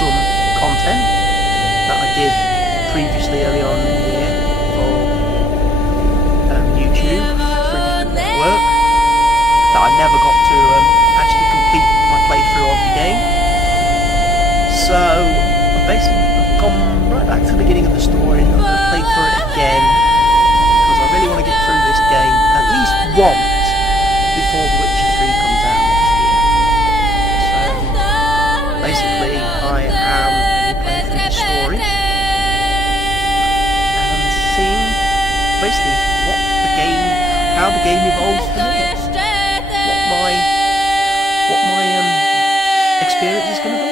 some content that I did previously early on in the year for YouTube for a different network that I never got to actually complete my playthrough of the game. So I've gone right back to the beginning of the story. I'm going to play through it again because I really want to get through this game at least once before The Witcher 3 comes out next year. So basically I am playing through the story and seeing basically how the game evolves for me, what my experience is going to be.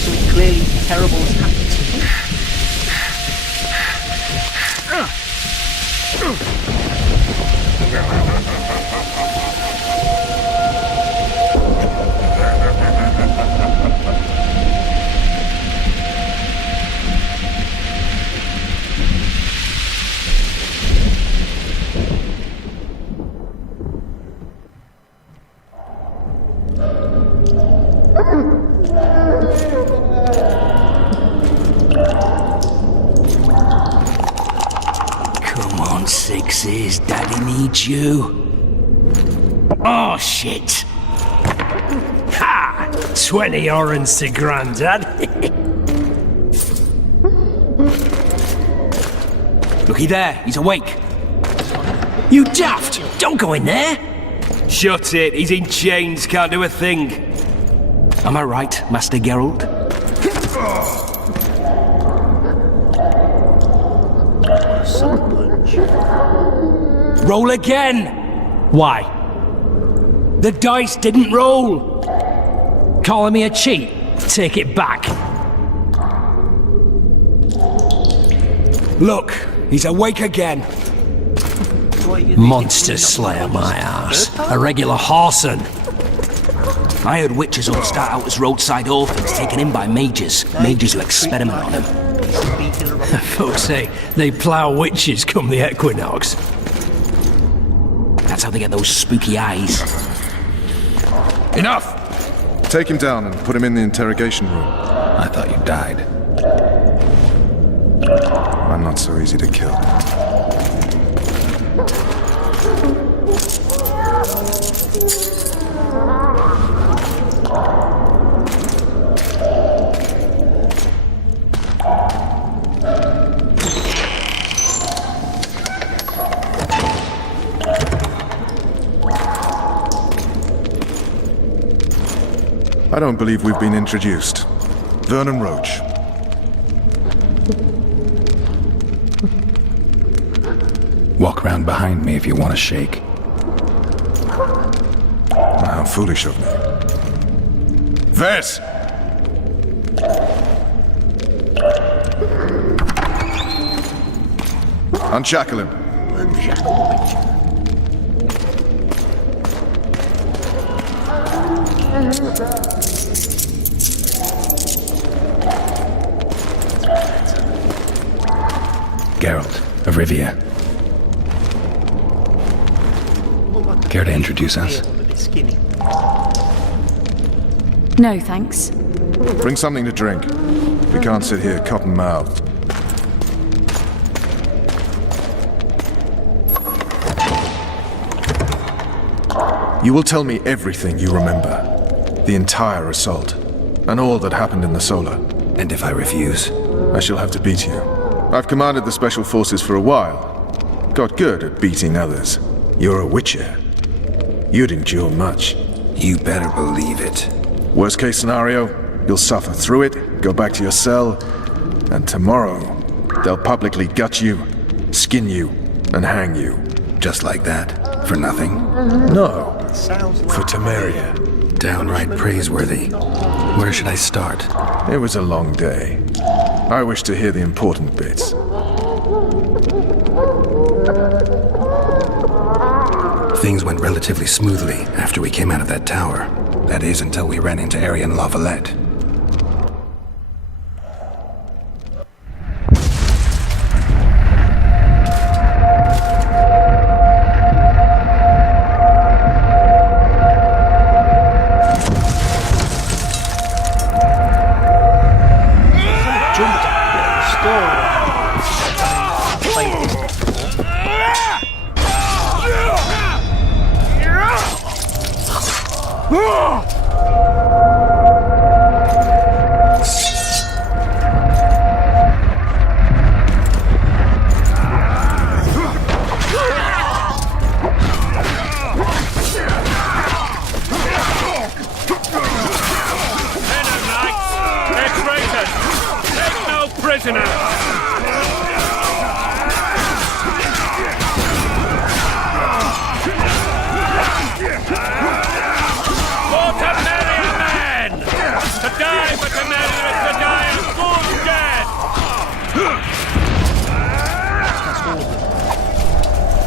Something clearly terrible has happened to me. Sixes, Daddy needs you. Oh, shit. Ha! 20 orange to Grandad. Looky there, he's awake. You daft! Don't go in there! Shut it, he's in chains, can't do a thing. Am I right, Master Geralt? Roll again! Why? The dice didn't roll! Calling me a cheat? Take it back. Look, he's awake again. Monster Slayer, my ass. A regular whoreson. I heard witches all start out as roadside orphans taken in by mages. Mages who experiment on them. Folks say they plough witches come the equinox. That's how they get those spooky eyes. Enough! Take him down and put him in the interrogation room. I thought you died. I'm not so easy to kill. I don't believe we've been introduced. Vernon Roach. Walk around behind me if you want to shake. How foolish of me. Vess! Unshackle him. Geralt of Rivia. Care to introduce us? No, thanks. Bring something to drink. We can't sit here cotton-mouthed. You will tell me everything you remember. The entire assault. And all that happened in the Solar. And if I refuse? I shall have to beat you. I've commanded the Special Forces for a while. Got good at beating others. You're a Witcher. You'd endure much. You better believe it. Worst case scenario, you'll suffer through it, go back to your cell, and tomorrow, they'll publicly gut you, skin you, and hang you. Just like that? For nothing? No. For Temeria. Downright praiseworthy. Where should I start? It was a long day. I wish to hear the important bits. Things went relatively smoothly after we came out of that tower. That is, until we ran into Arian Lavalette.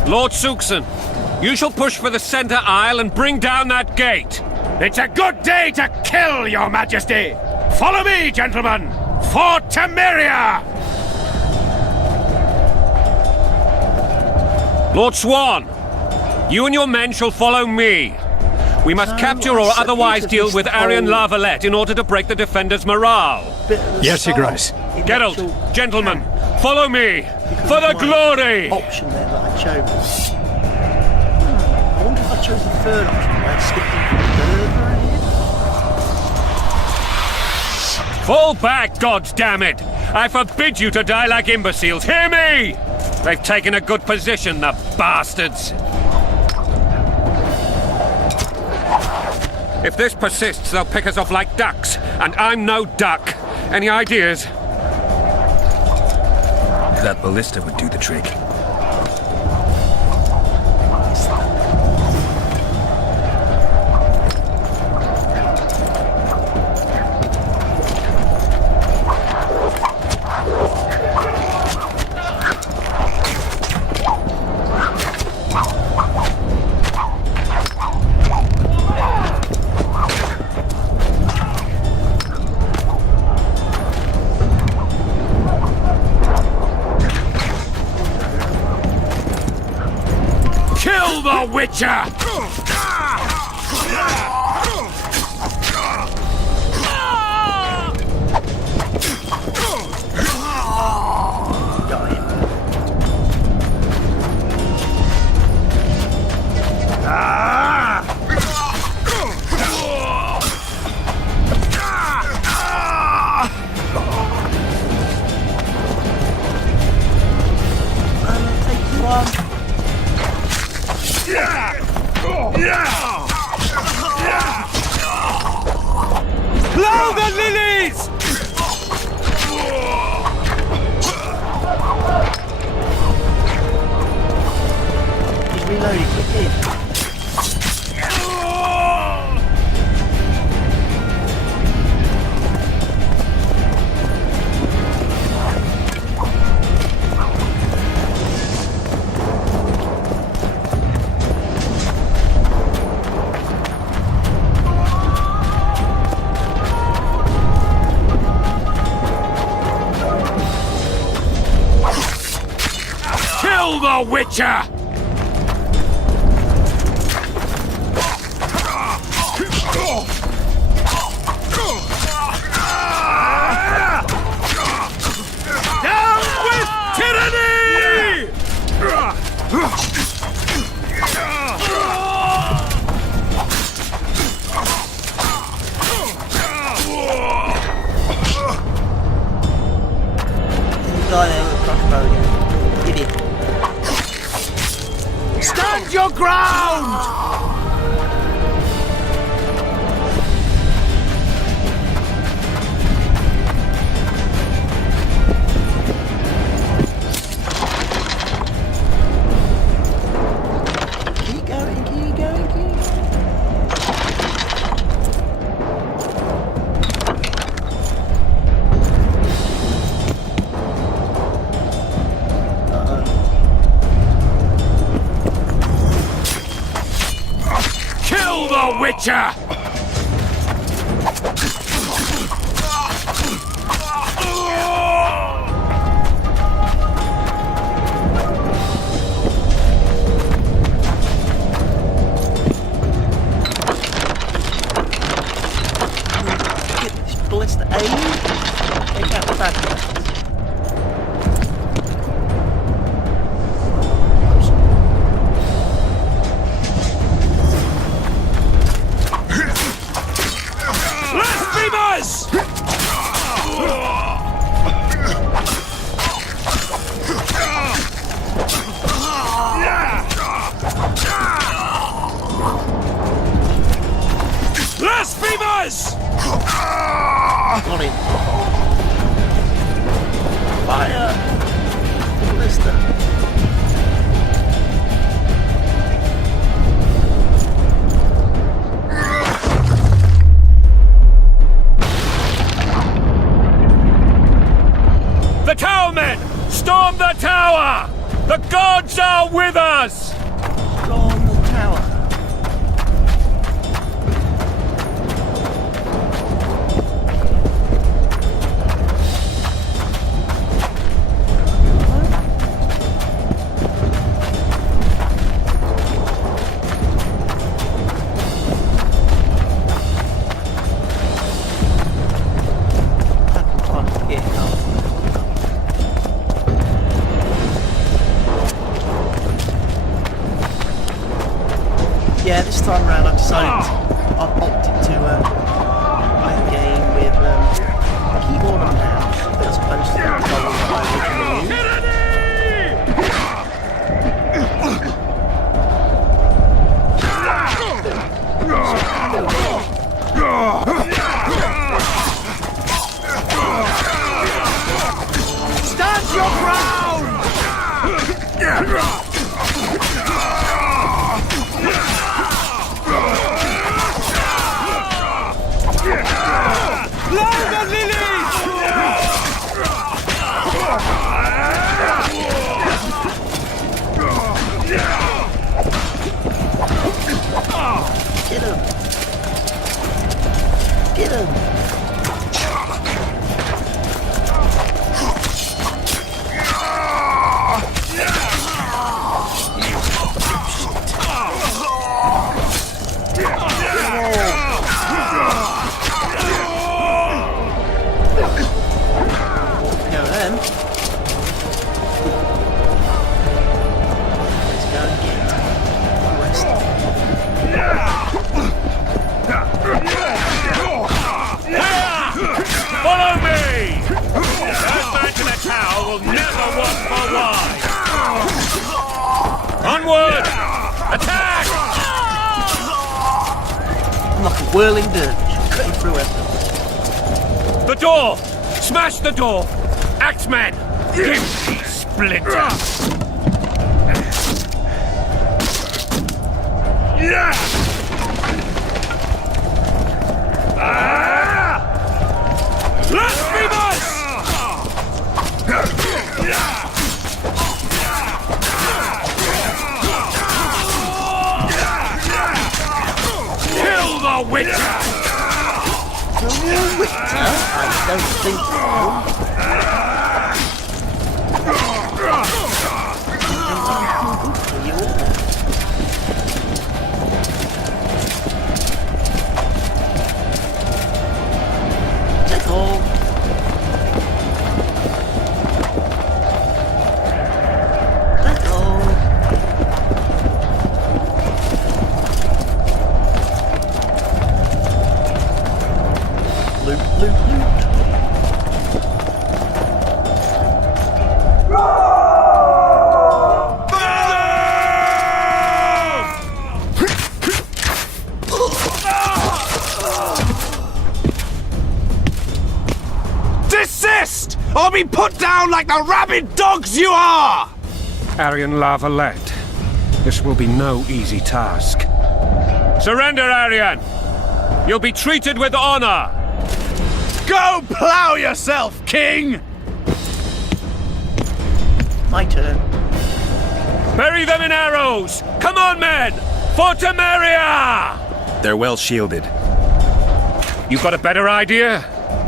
Lord Suxon, you shall push for the center aisle and bring down that gate. It's a good day to kill, Your Majesty! Follow me, gentlemen! For Temeria! Lord Swan, you and your men shall follow me. We must capture or otherwise deal with Arian Lavalette in order to break the defenders' morale. Yes, Your Grace. Geralt, gentlemen, follow me! For the glory! Option there that I chose. I wonder if I chose the third option where skipping from the third. Fall back, goddammit! I forbid you to die like imbeciles. Hear me! They've taken a good position, the bastards. If this persists, they'll pick us off like ducks, and I'm no duck. Any ideas? That ballista would do the trick. The Witcher! Blow the lilies! He's reloading quickly. Kill the Witcher! Down with tyranny! Guy there with a crossbow again. Idiot. Stand your ground! Keep going, keep going, keep going. Gotcha! Get this ballista aim. Take out the bad guys. Blasphemers! Got it. Fire! Ballista. The towermen! Storm the tower! The gods are with us! Storm the tower. Yeah, this time round I decided I've opted to play the game with keyboard and mouse as opposed to the controller that I originally used. Stand your ground! Get him! Get him! Go then. Let's go and get the rest. Follow me! That man to the tower will never walk for wide! Onward! Attack! I'm like a whirling dervish, cutting through everything. The door! Smash the door! Axemen! Give me splinters! Blasphemous! Kill the Witcher! I don't think so. Take all. Take all. Loot, loot, loot. Desist! Or be put down like the rabid dogs you are! Aryan Lavalette, this will be no easy task. Surrender, Aryan! You'll be treated with honor! Go plow yourself, King! My turn. Bury them in arrows! Come on, men! For Temeria! They're well shielded. You've got a better idea?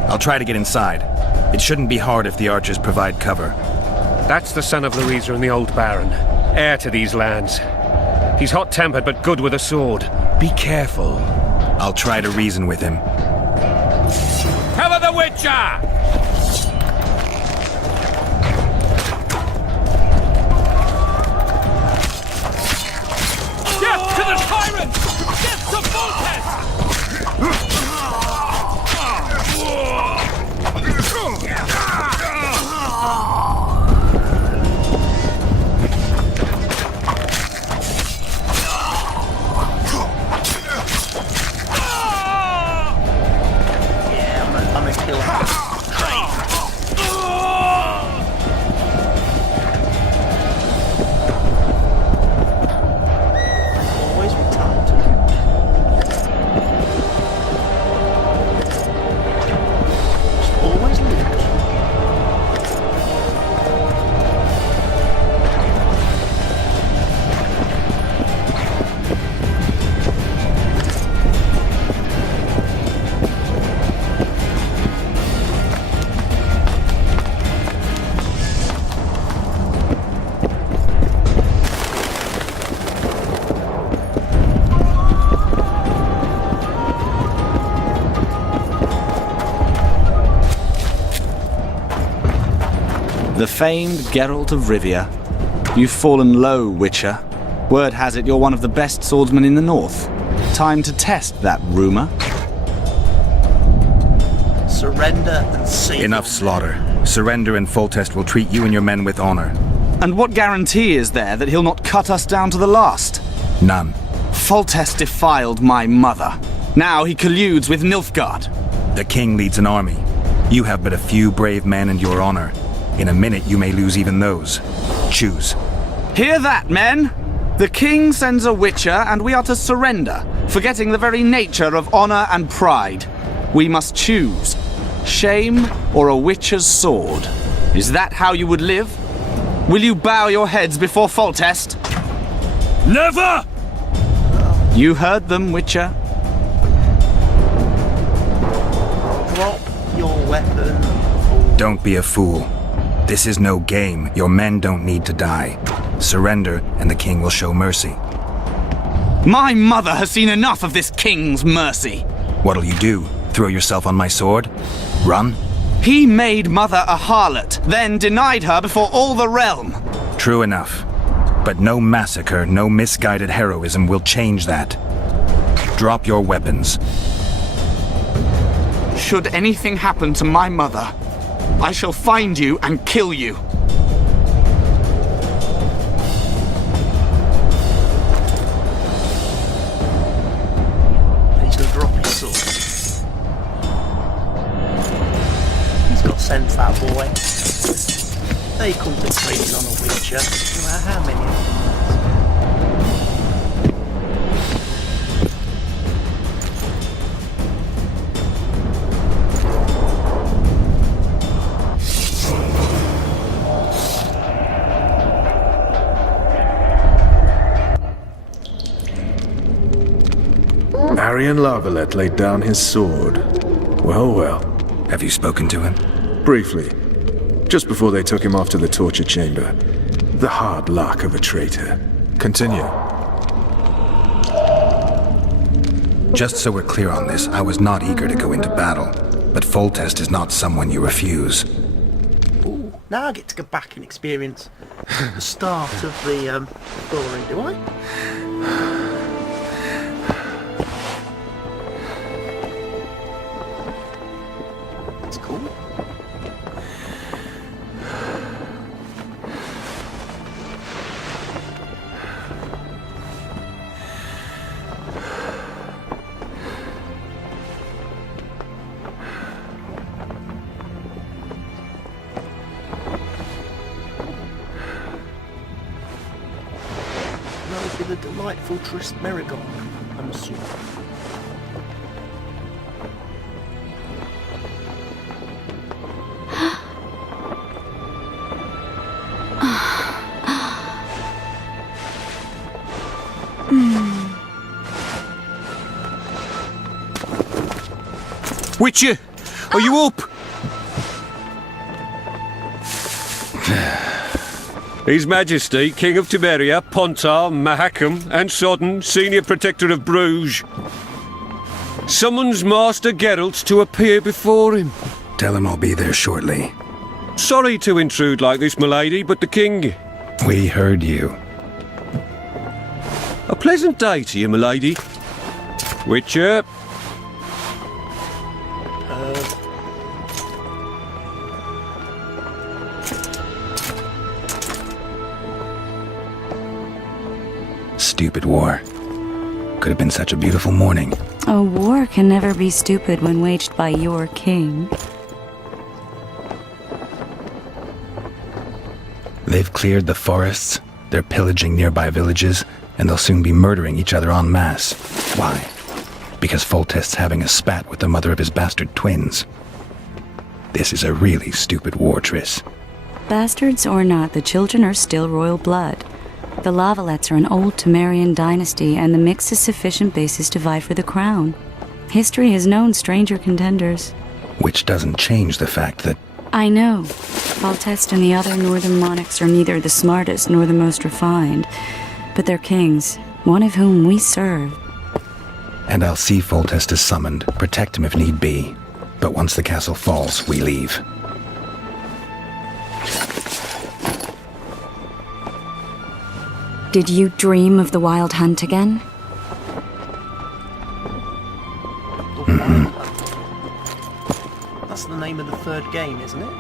I'll try to get inside. It shouldn't be hard if the archers provide cover. That's the son of Louisa and the old Baron, heir to these lands. He's hot-tempered but good with a sword. Be careful. I'll try to reason with him. Cover the Witcher! Death to the tyrant! Death to Voltes! Yeah, I'm gonna kill him. Always returned. Just always loot. The famed Geralt of Rivia. You've fallen low, Witcher. Word has it you're one of the best swordsmen in the north. Time to test that rumor. Surrender and see. Enough slaughter. Surrender and Foltest will treat you and your men with honor. And what guarantee is there that he'll not cut us down to the last? None. Foltest defiled my mother. Now he colludes with Nilfgaard. The king leads an army. You have but a few brave men and your honor. In a minute you may lose even those. Choose. Hear that, men? The king sends a Witcher and we are to surrender, forgetting the very nature of honor and pride. We must choose. Shame or a Witcher's sword. Is that how you would live? Will you bow your heads before Foltest? Never! You heard them, Witcher. Drop your weapon. Don't be a fool. This is no game. Your men don't need to die. Surrender, and the king will show mercy. My mother has seen enough of this king's mercy. What'll you do? Throw yourself on my sword? Run? He made mother a harlot, then denied her before all the realm. True enough. But no massacre, no misguided heroism will change that. Drop your weapons. Should anything happen to my mother, I shall find you and kill you. He's gonna drop his sword. He's got sense, that boy. They concentrated on a Witcher, no matter how many of them. Arian Lavalette laid down his sword. Well, well. Have you spoken to him? Briefly. Just before they took him off to the torture chamber. The hard luck of a traitor. Continue. Just so we're clear on this, I was not eager to go into battle. But Foltest is not someone you refuse. Ooh, now I get to go back and experience the start of the story, do I? That's cool. That would be the delightful Trist Merigon, I'm assuming. Witcher, are you up? His Majesty, King of Temeria, Pontar, Mahakam, and Sodden, Senior Protector of Bruges, summons Master Geralt to appear before him. Tell him I'll be there shortly. Sorry to intrude like this, milady, but the king... We heard you. A pleasant day to you, milady. Witcher. Stupid war. Could have been such a beautiful morning. A war can never be stupid when waged by your king. They've cleared the forests, they're pillaging nearby villages, and they'll soon be murdering each other en masse. Why? Because Foltest's having a spat with the mother of his bastard twins. This is a really stupid war, Triss. Bastards or not, the children are still royal blood. The Lavalettes are an old Temerian dynasty, and the mix is sufficient basis to vie for the crown. History has known stranger contenders. Which doesn't change the fact that... I know. Foltest and the other northern monarchs are neither the smartest nor the most refined, but they're kings, one of whom we serve. And I'll see Foltest is summoned, protect him if need be. But once the castle falls, we leave. Did you dream of the Wild Hunt again? That's the name of the third game, isn't it?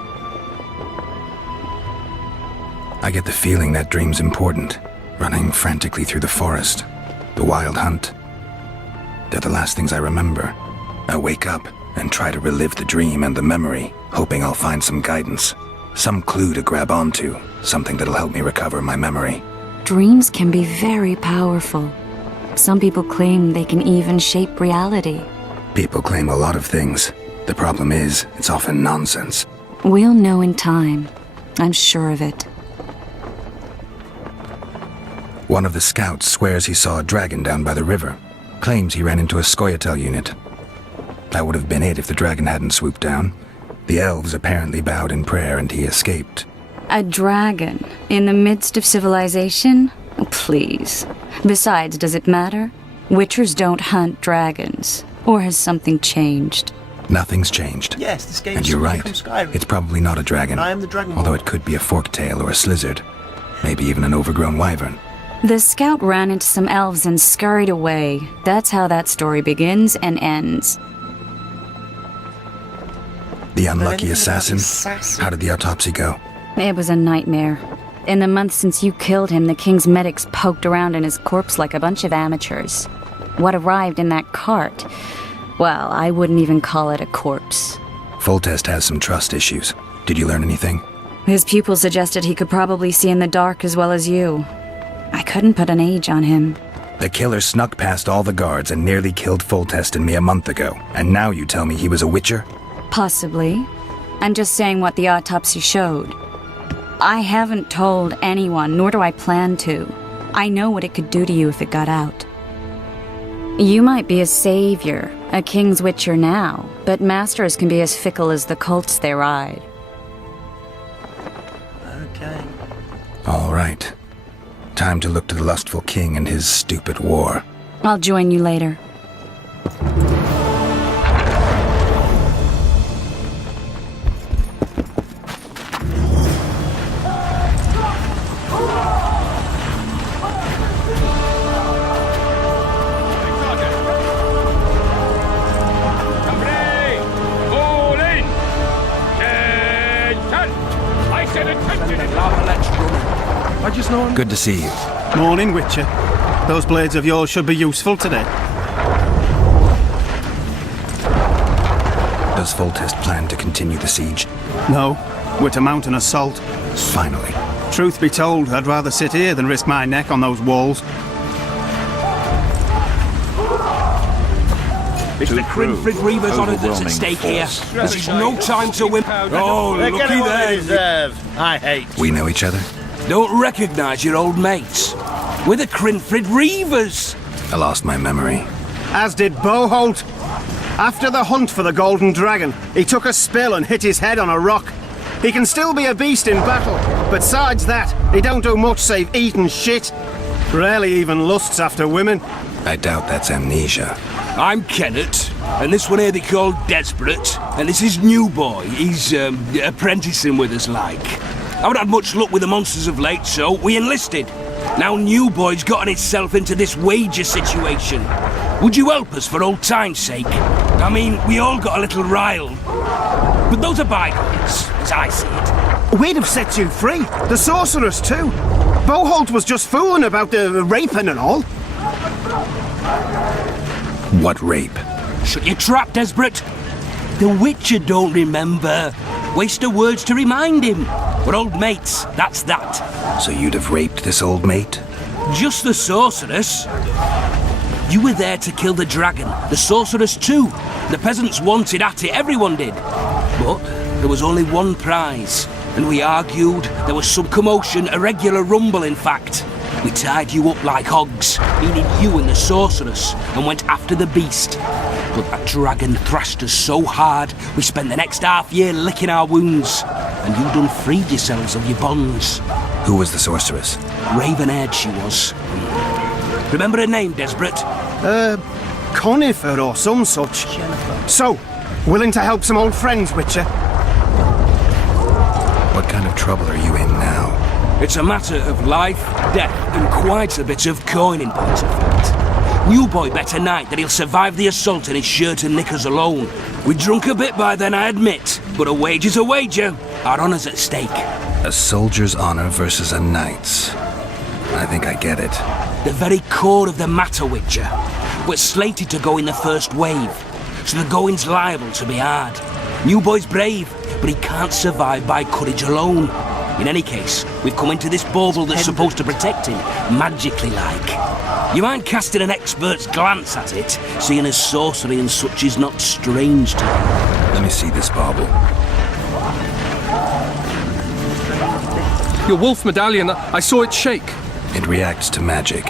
I get the feeling that dream's important. Running frantically through the forest. The Wild Hunt. They're the last things I remember. I wake up and try to relive the dream and the memory, hoping I'll find some guidance. Some clue to grab onto. Something that'll help me recover my memory. Dreams can be very powerful. Some people claim they can even shape reality. People claim a lot of things. The problem is, it's often nonsense. We'll know in time. I'm sure of it. One of the scouts swears he saw a dragon down by the river. Claims he ran into a Scoia'tael unit. That would have been it if the dragon hadn't swooped down. The elves apparently bowed in prayer and he escaped. A dragon? In the midst of civilization? Please. Besides, does it matter? Witchers don't hunt dragons. Or has something changed? Nothing's changed. Yes, this game's And you're right. from Skyrim. It's probably not a dragon. I am the Dragonborn. Although it could be a forktail or a slizzard. Maybe even an overgrown wyvern. The scout ran into some elves and scurried away. That's how that story begins and ends. The unlucky anything about the assassin? assassin? How did the autopsy go? It was a nightmare. In the month since you killed him, the king's medics poked around in his corpse like a bunch of amateurs. What arrived in that cart? Well, I wouldn't even call it a corpse. Foltest has some trust issues. Did you learn anything? His pupil suggested he could probably see in the dark as well as you. I couldn't put an age on him. The killer snuck past all the guards and nearly killed Foltest and me a month ago. And now you tell me he was a witcher? Possibly. I'm just saying what the autopsy showed. I haven't told anyone, nor do I plan to. I know what it could do to you if it got out. You might be a savior, a king's witcher now, but masters can be as fickle as the colts they ride. Okay. All right. Time to look to the lustful king and his stupid war. I'll join you later. Good to see you. Morning, Witcher. Those blades of yours should be useful today. Does Foltest plan to continue the siege? No, we're to mount an assault. Finally. Truth be told, I'd rather sit here than risk my neck on those walls. It's the Crinfrid Reavers on it that's at stake here. This is no time to win. Oh, They're looky getting what they there. deserve. I hate. We know each other? Don't recognise your old mates. We're the Crinfrid Reavers. I lost my memory. As did Boholt. After the hunt for the Golden Dragon, he took a spill and hit his head on a rock. He can still be a beast in battle, but besides that, he don't do much save eat and shit. Rarely even lusts after women. I doubt that's amnesia. I'm Kenneth, and this one here they call Desperate, and this is New Boy. He's, apprenticing with us, like. I haven't had much luck with the monsters of late, so we enlisted. Now New Boy's gotten itself into this wager situation. Would you help us for old time's sake? I mean, we all got a little riled. But those are bygones, as I see it. We'd have set you free. The sorceress, too. Boholt was just fooling about the raping and all. What rape? Shut your trap, Desperate. The Witcher don't remember. Waste of words to remind him. We're old mates, that's that. So you'd have raped this old mate? Just the sorceress. You were there to kill the dragon, the sorceress too. The peasants wanted at it, everyone did. But there was only one prize, and we argued, there was some commotion, a regular rumble in fact. We tied you up like hogs, meaning you and the sorceress, and went after the beast. But that dragon thrashed us so hard, we spent the next half year licking our wounds. And you done freed yourselves of your bonds. Who was the sorceress? Raven-haired she was. Remember her name, Desperate? Conifer or some such. So, willing to help some old friends, Witcher? What kind of trouble are you in now? It's a matter of life, death, and quite a bit of coin in point of fact. New Boy bet tonight that he'll survive the assault in his shirt and knickers alone. We drunk a bit by then, I admit, but a wager's a wager. Our honour's at stake. A soldier's honor versus a knight's. I think I get it. The very core of the matter, Witcher. We're slated to go in the first wave, so the going's liable to be hard. New Boy's brave, but he can't survive by courage alone. In any case, we've come into this bauble that's supposed to protect him, magically like. You mind casting an expert's glance at it, seeing as sorcery and such is not strange to him? Let me see this bauble. Your wolf medallion, I saw it shake. It reacts to magic.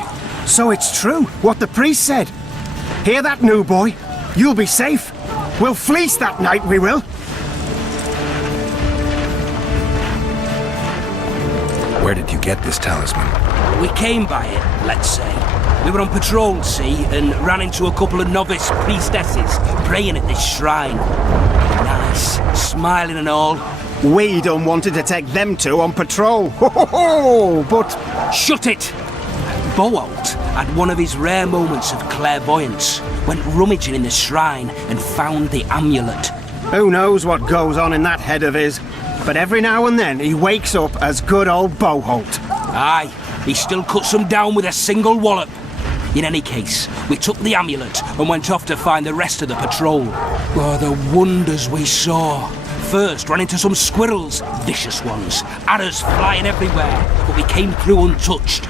So it's true, what the priest said. Hear that, New Boy? You'll be safe. We'll fleece that night, we will. Where did you get this talisman? We came by it, let's say. We were on patrol, see, and ran into a couple of novice priestesses praying at this shrine. Nice, smiling and all. We don't wanted to take them two on patrol. But... Shut it! Boholt had one of his rare moments of clairvoyance, went rummaging in the shrine and found the amulet. who knows what goes on in that head of his? But every now and then he wakes up as good old Boholt. Aye, he still cuts them down with a single wallop. In any case, we took the amulet and went off to find the rest of the patrol. Oh, the wonders we saw. First, ran into some squirrels, vicious ones, arrows flying everywhere, but we came through untouched.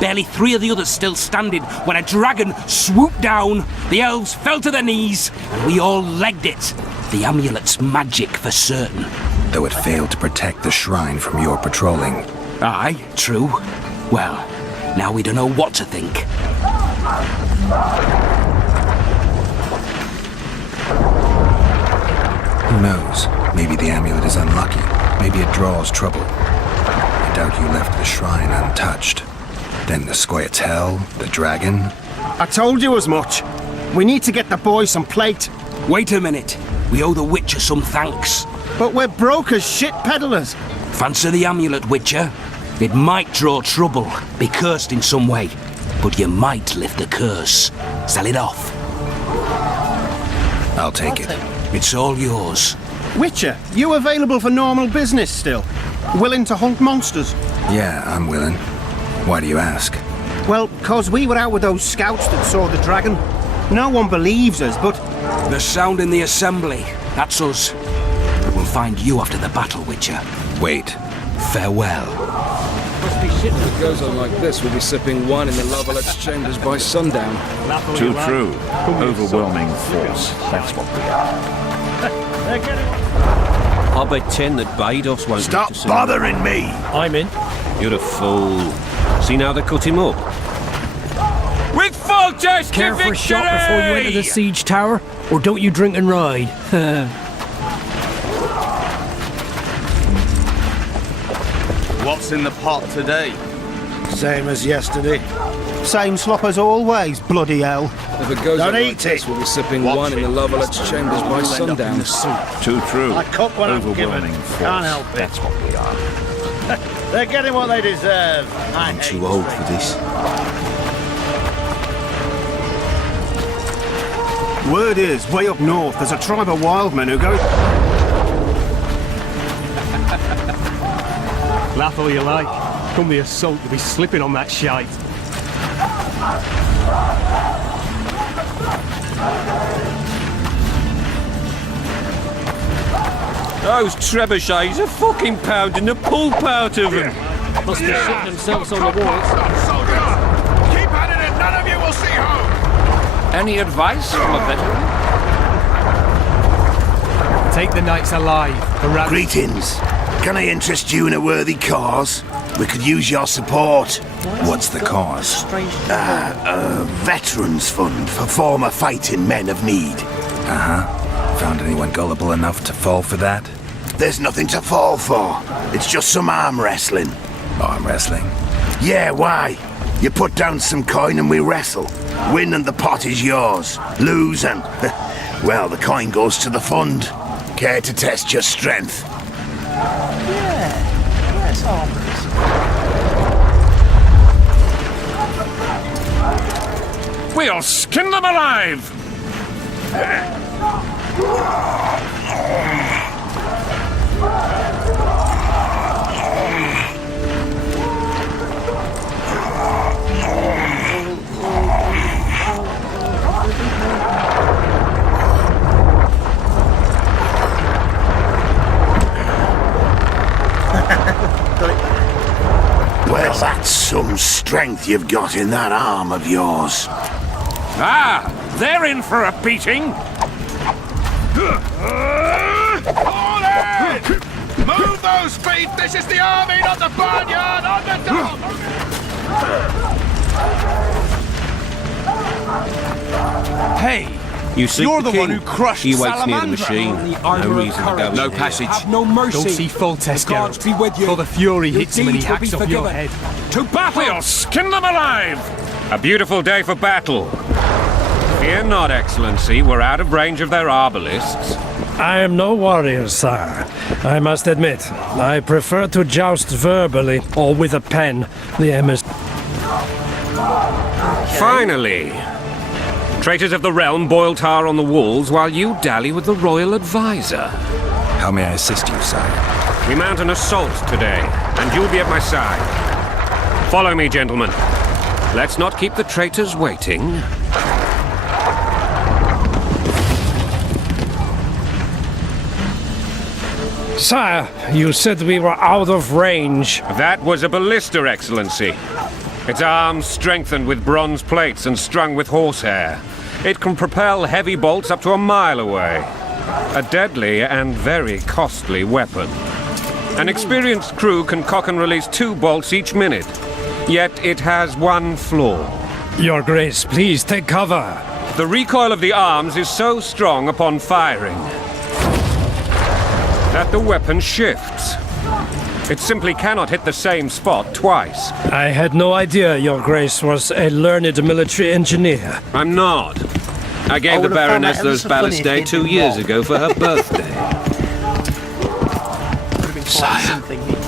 Barely 3 of the others still standing when a dragon swooped down, the elves fell to their knees, and we all legged it. The amulet's magic for certain. Though it failed to protect the shrine from your patrolling. Aye, true. Well, now we don't know what to think. Who knows? Maybe the amulet is unlucky. Maybe it draws trouble. I doubt you left the shrine untouched. Then the Scoia'tael, the dragon. I told you as much. We need to get the boys some plate. Wait a minute. We owe the Witcher some thanks. But we're broke as shit peddlers. Fancy the amulet, Witcher? It might draw trouble, be cursed in some way, but you might lift the curse. Sell it off. I'll take it. It's all yours. Witcher, you available for normal business still? Willing to hunt monsters? Yeah, I'm willing. Why do you ask? Well, 'cause we were out with those scouts that saw the dragon. No one believes us, but... The sound in the assembly, that's us. We'll find you after the battle, Witcher. Wait. Farewell. If it goes on like this, we'll be sipping wine in the Lavallette's chambers by sundown. Too true. Overwhelming force. That's what we are. I'll bet 10 that Baidos won't... Stop bothering me! I'm in. You're a fool. See now they cut him up. With full protest Care to for a shot before you enter the victory! siege tower? Or don't you drink and ride? What's in the pot today? Same as yesterday. Same slop as always, bloody hell. If it goes Don't on eat like this, it. we'll be sipping wine in the lovelet's chambers by sundown. Too true. I cook what I'm given. Overwhelming force. Can't help it. That's what we are. They're getting what they deserve. I'm Too old for this. Word is, way up north, there's a tribe of wild men who go... Laugh all you like. Come the assault, you'll be slipping on that shite. Those trebuchets are fucking pounding the pulp out of them. Must be shitting themselves on the walls. Keep at it and none of you will see home. Any advice from a veteran? Take the knights alive. Greetings. Can I interest you in a worthy cause? We could use your support. What's the cause? A veterans fund for former fighting men of need. Uh-huh. Found anyone gullible enough to fall for that? There's nothing to fall for. It's just some arm wrestling. Arm wrestling? Yeah, why? You put down some coin and we wrestle. Win and the pot is yours. Lose and... well, the coin goes to the fund. Care to test your strength? Yes, armors. We'll skin them alive! Well, that's some strength you've got in that arm of yours. Ah, they're in for a beating. All in! Move those feet! This is the army, not the barnyard! On the top! Hey! You see You're the one who crushed He waits near the Salamandra. machine. No reason to go. No passage. No mercy. Don't see full test, Geralt. Till the fury hits him and he hacks off your head. To battle! We'll skin them alive! A beautiful day for battle. Fear not, Excellency. We're out of range of their arbalists. I am no warrior, sire. I must admit, I prefer to joust verbally or with a pen. The aim is... Finally! Traitors of the realm boil tar on the walls while you dally with the royal advisor. How may I assist you, sire? We mount an assault today, and you'll be at my side. Follow me, gentlemen. Let's not keep the traitors waiting. Sire, you said we were out of range. That was a ballista, Excellency. Its arms strengthened with bronze plates and strung with horsehair. It can propel heavy bolts up to a mile away. A deadly and very costly weapon. An experienced crew can cock and release 2 bolts each minute. Yet it has one flaw. Your Grace, please take cover. The recoil of the arms is so strong upon firing that the weapon shifts. It simply cannot hit the same spot twice. I had no idea Your Grace was a learned military engineer. I'm not. I gave the Baroness those ballistae 2 years ago for her birthday. Sire,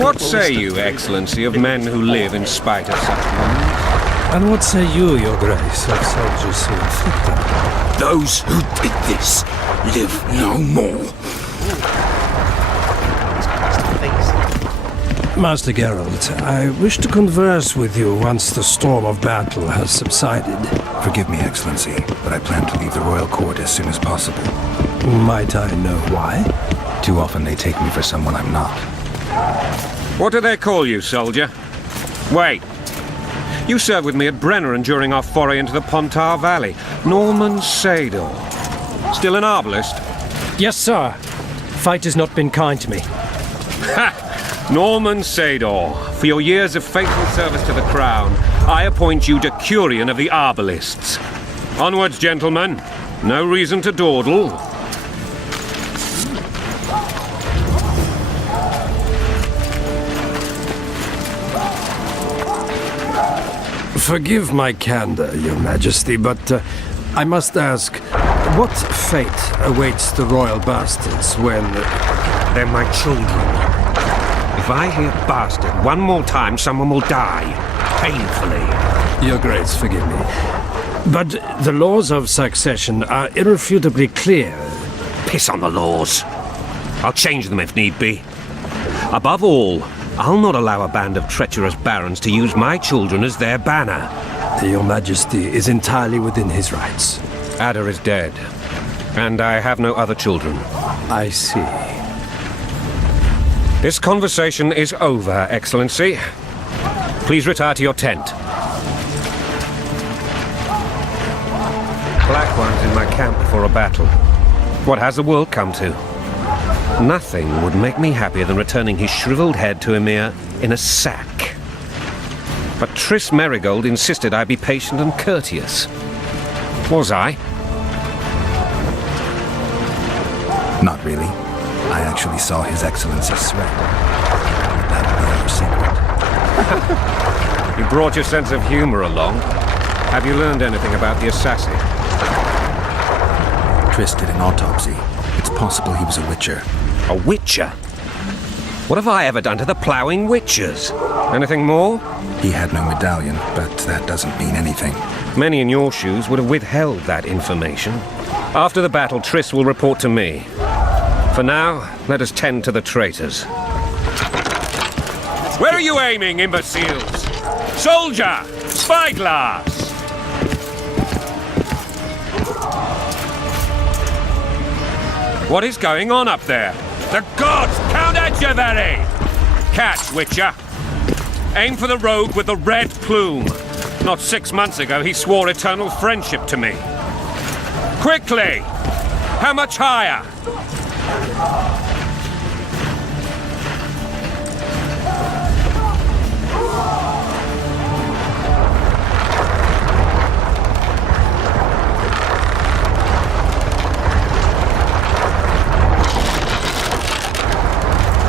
What say you, Excellency, of men who live in spite of such wounds? And what say you, Your Grace, of soldiers who inflict them? Those who did this live no more. Master Geralt, I wish to converse with you once the storm of battle has subsided. Forgive me, Excellency, but I plan to leave the royal court as soon as possible. Might I know why? Too often they take me for someone I'm not. What do they call you, soldier? Wait. You served with me at Brenneran during our foray into the Pontar Valley. Norman Sador. Still an arbalist? Yes, sir. Fate has not been kind to me. Ha! Norman Sador, for your years of faithful service to the crown, I appoint you Decurion of the Arbalists. Onwards, gentlemen. No reason to dawdle. Forgive my candor, Your Majesty, but I must ask, what fate awaits the royal bastards when... They're my children. If I hear bastard one more time, someone will die. Painfully. Your Grace, forgive me. But the laws of succession are irrefutably clear. Piss on the laws. I'll change them if need be. Above all, I'll not allow a band of treacherous barons to use my children as their banner. Your Majesty is entirely within his rights. Ada is dead, and I have no other children. I see. This conversation is over, Excellency. Please retire to your tent. Black ones in my camp before a battle. What has the world come to? Nothing would make me happier than returning his shriveled head to Emir in a sack. But Triss Merigold insisted I be patient and courteous. Was I? Not really. I actually saw His Excellency's threat. That would be our secret. You brought your sense of humor along. Have you learned anything about the assassin? Triss did an autopsy. It's possible he was a witcher. A witcher? What have I ever done to the ploughing witchers? Anything more? He had no medallion, but that doesn't mean anything. Many in your shoes would have withheld that information. After the battle, Triss will report to me. For now, let us tend to the traitors. Where are you aiming, imbeciles? Soldier! Spyglass! What is going on up there? The gods! Count Etcheverry! Catch, Witcher! Aim for the rogue with the red plume. Not 6 months ago, he swore eternal friendship to me. Quickly! How much higher?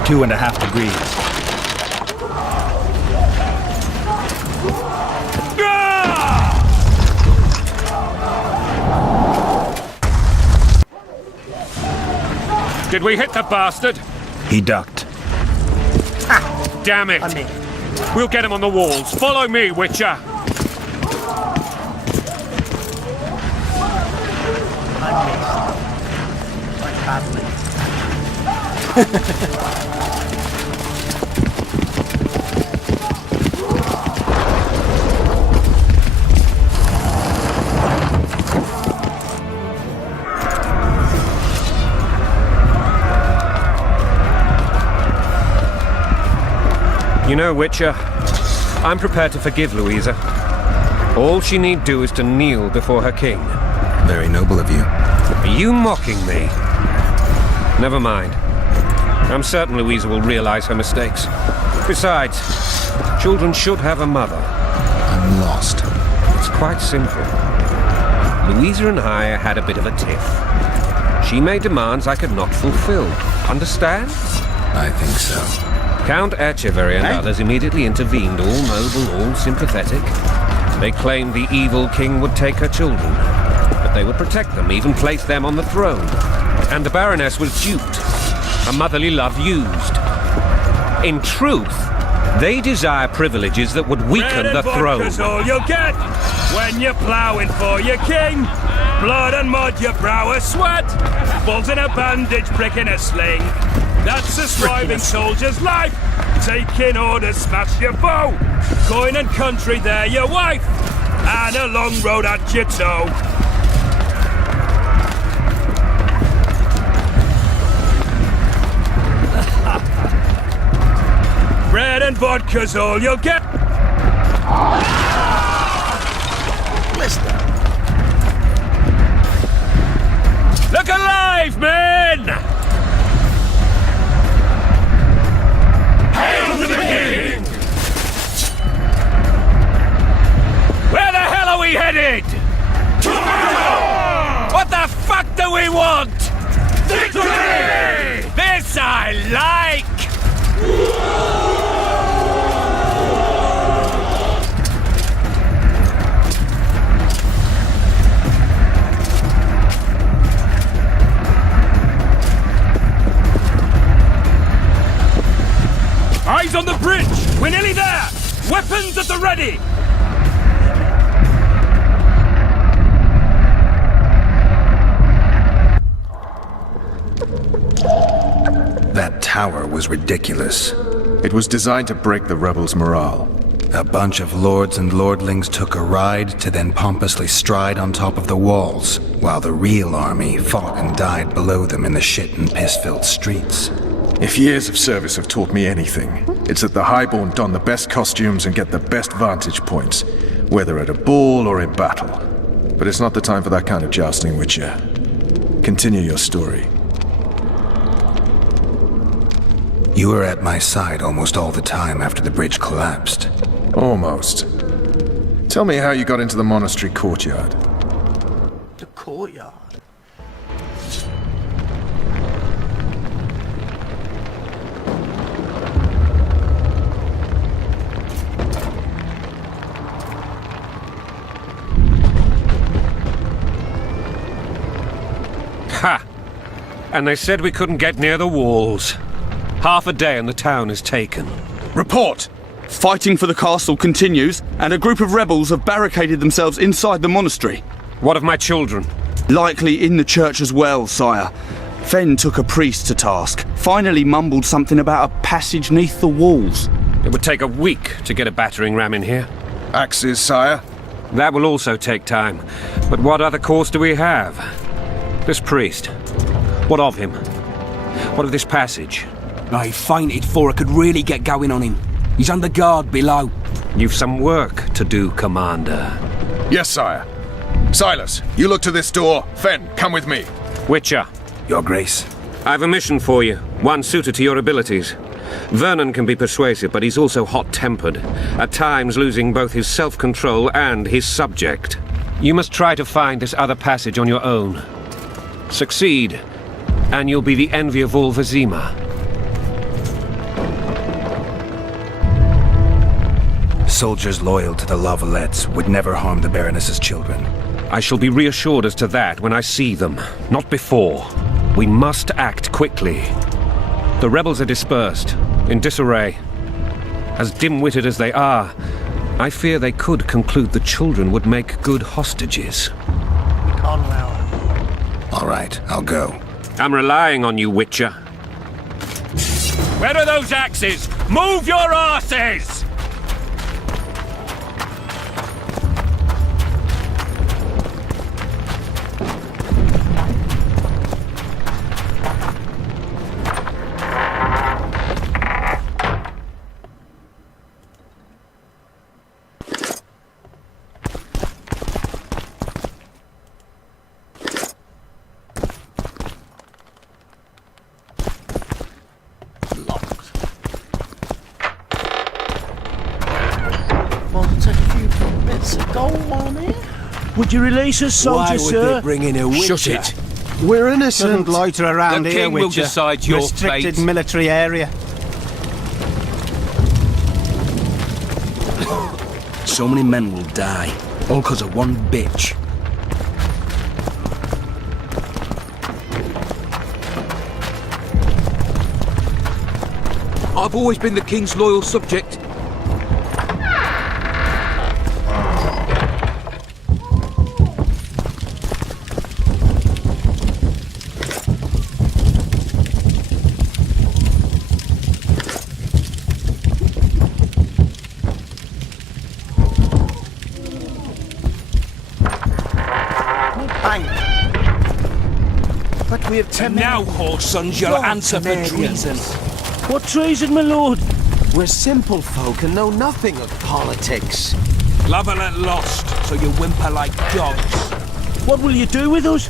Two 2.5 degrees. Did we hit the bastard? He ducked. Ah, damn it! We'll get him on the walls. Follow me, Witcher. You know, Witcher, I'm prepared to forgive Louisa. All she need do is to kneel before her king. Very noble of you. Are you mocking me? Never mind. I'm certain Louisa will realize her mistakes. Besides, children should have a mother. I'm lost. It's quite simple. Louisa and I had a bit of a tiff. She made demands I could not fulfill. Understand? I think so. Count Etcheverry and others immediately intervened, all noble, all sympathetic. They claimed the evil king would take her children, but they would protect them, even place them on the throne. And the Baroness was duped, her motherly love used. In truth, they desire privileges that would weaken the throne. Vodka's all you'll get when you're ploughing for your king. Blood and mud, your brow a sweat. Balls in a bandage, prick in a sling. That's a striving soldier's life. Taking orders, smash your foe. Coin and country, they're your wife. And a long road at your toe. Bread and vodka's all you'll get. Listen. Look alive, men! Hail to the king! Where the hell are we headed? To Eyes on the bridge! We're nearly there! Weapons at the ready! That tower was ridiculous. It was designed to break the rebels' morale. A bunch of lords and lordlings took a ride to then pompously stride on top of the walls, while the real army fought and died below them in the shit and piss-filled streets. If years of service have taught me anything, it's that the Highborn don the best costumes and get the best vantage points, whether at a ball or in battle. But it's not the time for that kind of jousting, Witcher. Continue your story. You were at my side almost all the time after the bridge collapsed. Almost. Tell me how you got into the monastery courtyard. The courtyard? Ha! And they said we couldn't get near the walls. Half a day and the town is taken. Report! Fighting for the castle continues, and a group of rebels have barricaded themselves inside the monastery. What of my children? Likely in the church as well, sire. Fen took a priest to task, finally mumbled something about a passage neath the walls. It would take a week to get a battering ram in here. Axes, sire? That will also take time. But what other course do we have? This priest. What of him? What of this passage? I fainted before I could really get going on him. He's under guard below. You've some work to do, Commander. Yes, sire. Silas, you look to this door. Fen, come with me. Witcher. Your Grace. I've a mission for you, one suited to your abilities. Vernon can be persuasive, but he's also hot-tempered, at times losing both his self-control and his subject. You must try to find this other passage on your own. Succeed, and you'll be the envy of all Vizima. Soldiers loyal to the Lavalettes would never harm the Baroness's children. I shall be reassured as to that when I see them, not before. We must act quickly. The rebels are dispersed, in disarray. As dim-witted as they are, I fear they could conclude the children would make good hostages. Can't allow it. All right, I'll go. I'm relying on you, Witcher. Where are those axes? Move your arses! Would you release us, soldier, sir? Bring in a witcher? Shut it. We're innocent. Shouldn't loiter around The here, king will Witcher. decide your Restricted fate. military area. So many men will die, all because of one bitch. I've always been the king's loyal subject. But we have 10 And now, whoresons, you'll answer for treason. What treason, my lord? We're simple folk and know nothing of politics. Lavalette lost, so you whimper like dogs. What will you do with us?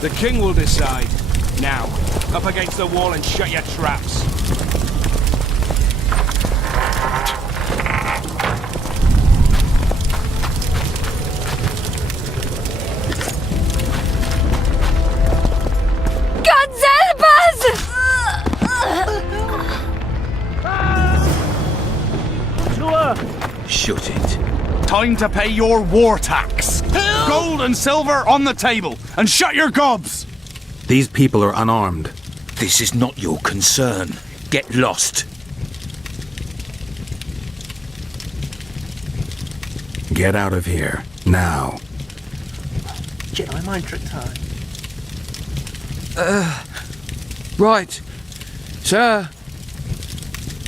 The king will decide. Now, up against the wall and shut your traps. Shut it. Time to pay your war tax. Gold and silver on the table, and shut your gobs! These people are unarmed. This is not your concern. Get lost. Get out of here, now. Jedi mind trick time. Right. Sir.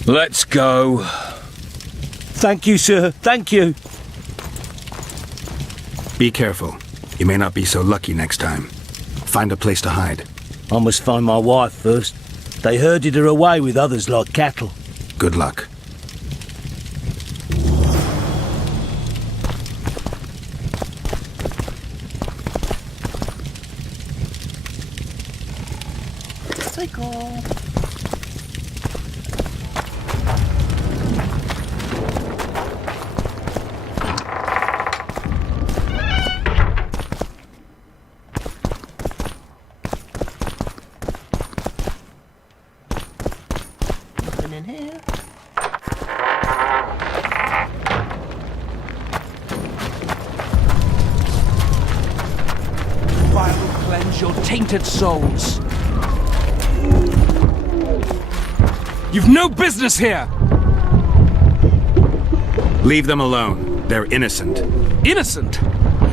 Let's go. Thank you, sir. Thank you. Be careful. You may not be so lucky next time. Find a place to hide. I must find my wife first. They herded her away with others like cattle. Good luck. Take off. Nothing in here. Fire will cleanse your tainted souls. You've no business here! Leave them alone. They're innocent. Innocent?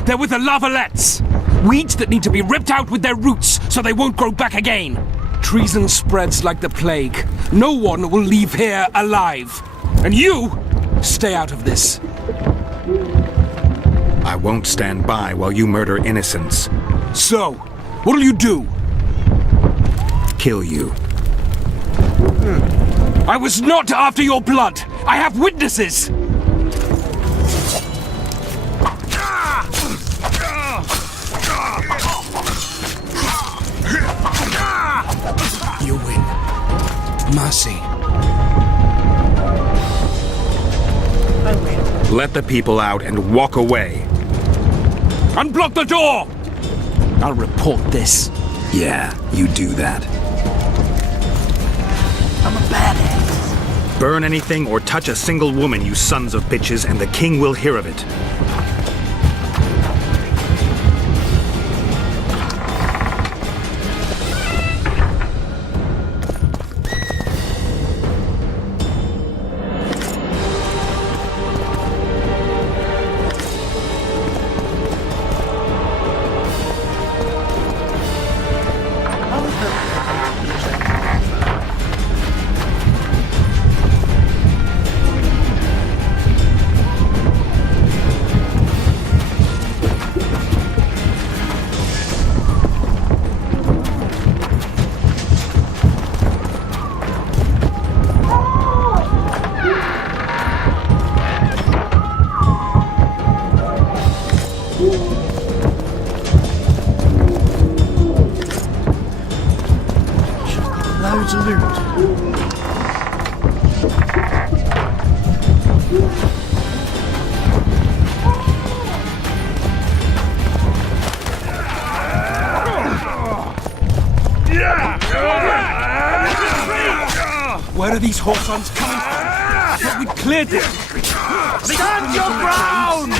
They're with the Lavalettes! Weeds that need to be ripped out with their roots so they won't grow back again! Treason spreads like the plague. No one will leave here alive. And you, stay out of this. I won't stand by while you murder innocents. So, what'll you do? Kill you. I was not after your blood! I have witnesses! You win. Mercy. I win. Let the people out and walk away. Unblock the door! I'll report this. Yeah, you do that. I'm a badass. Burn anything or touch a single woman, you sons of bitches, and the king will hear of it. Loads of loot. Where are these Horsons coming from? I thought we'd cleared this. Stand your ground!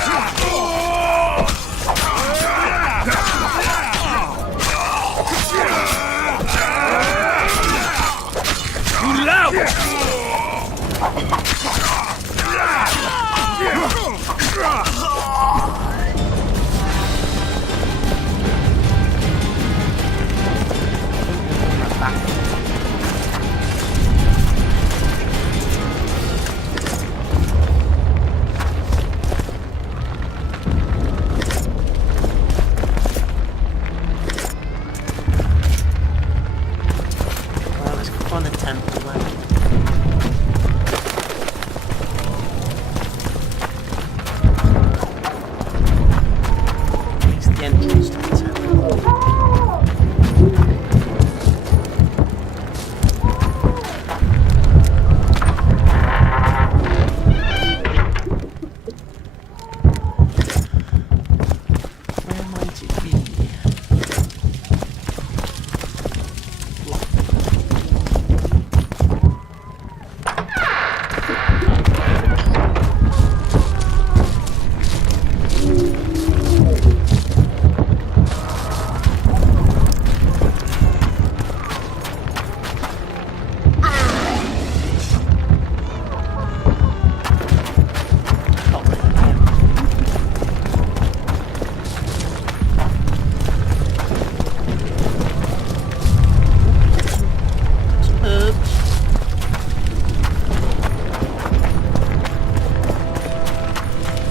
You lout! Let's go find the temple then.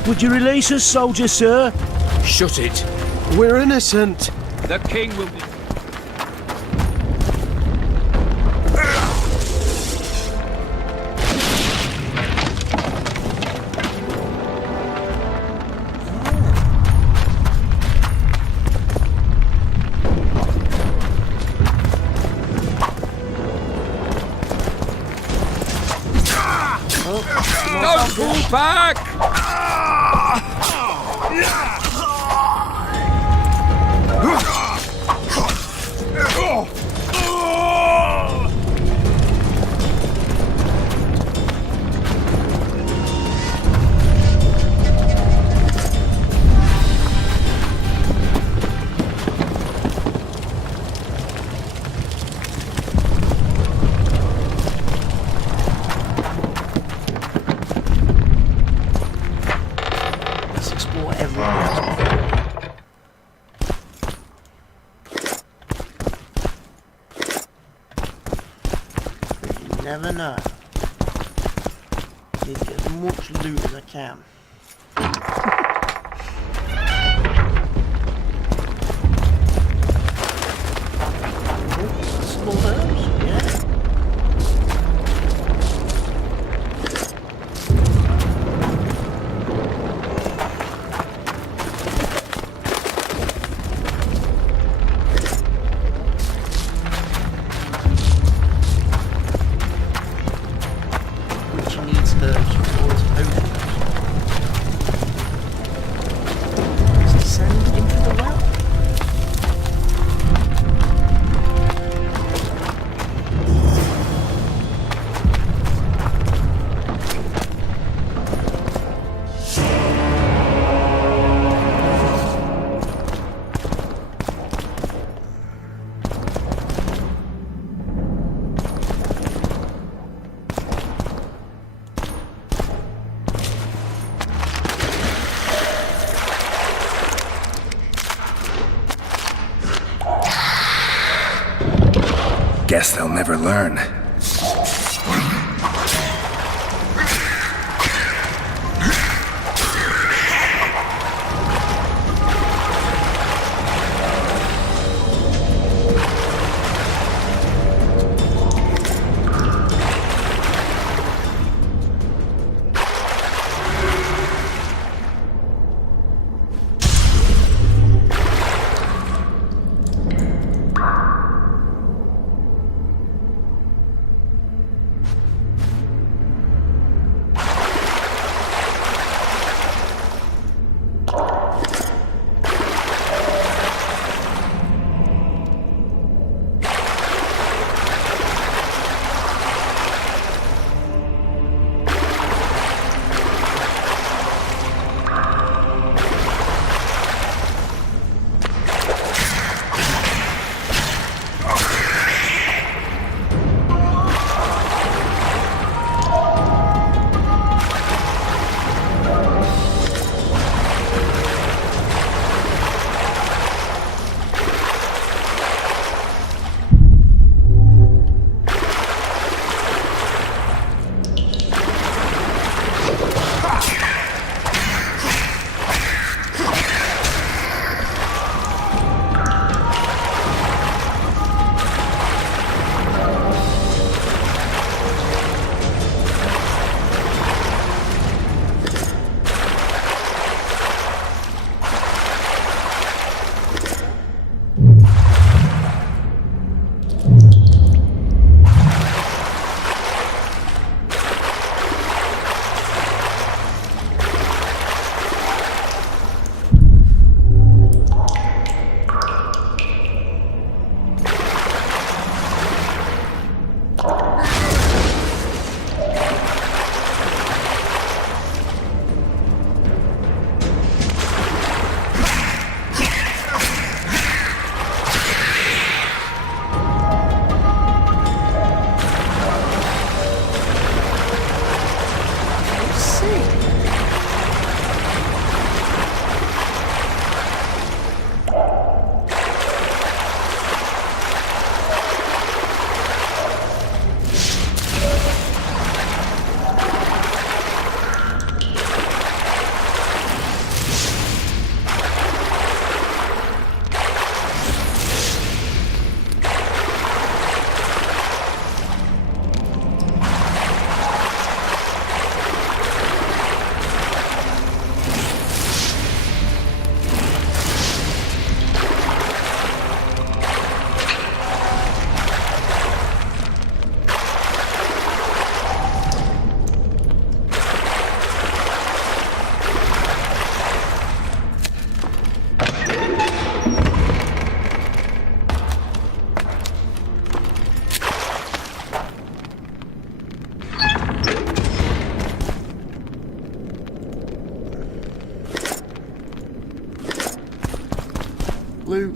Would you release us, soldier, sir? Shut it. We're innocent. The king will be... Don't pull back! Let's explore every aspect. You never know. Need to get as much loot as I can. Small herbs, yeah. Which needs herbs for its potions. Descend into the well. Guess they'll never learn.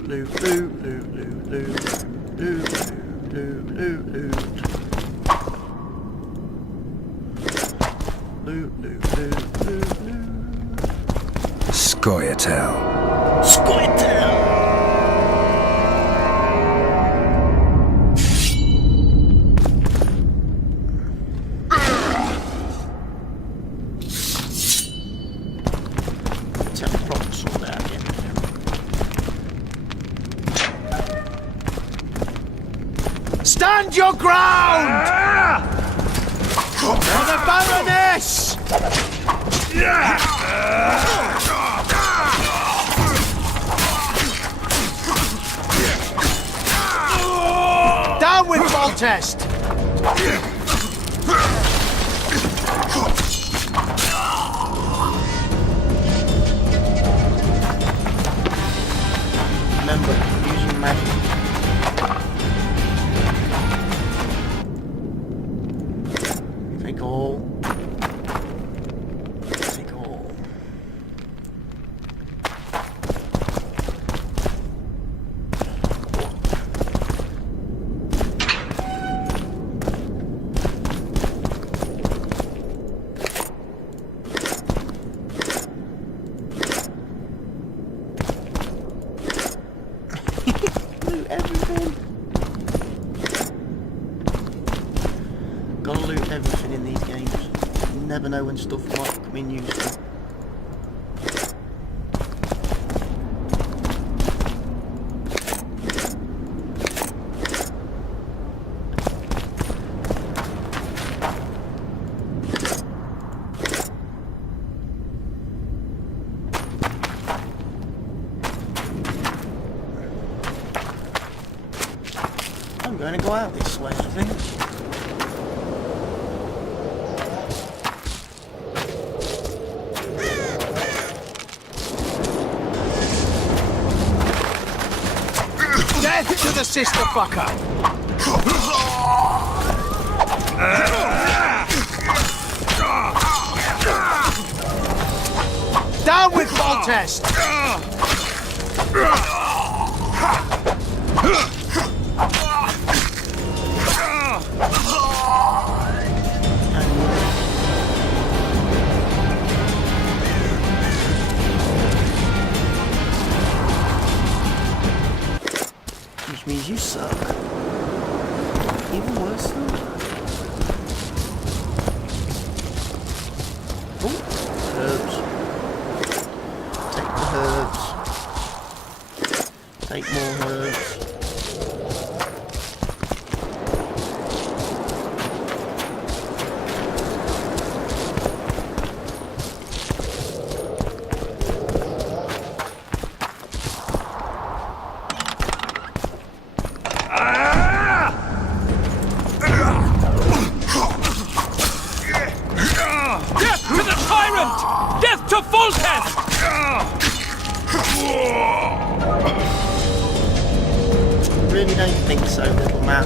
loot, loot, loot, loot, loot, loot, loot, loot, loot. Loot, loot, loot, loot, loot. Scoia'tael. Scoia'tael! Stand your ground! For the Baroness! Down with Foltest! Remember, using magic. Take all. Take all. Loot everything. Gotta loot everything in these games. You never know when stuff might come in useful. I'm going to go out this way, I think. Death to the sister fucker! Down with Foltest! Which means you suck. Even worse though. Oh, herbs. Take the herbs. Take more herbs. Death to the tyrant! Death to Foltest! Really don't think so, little man.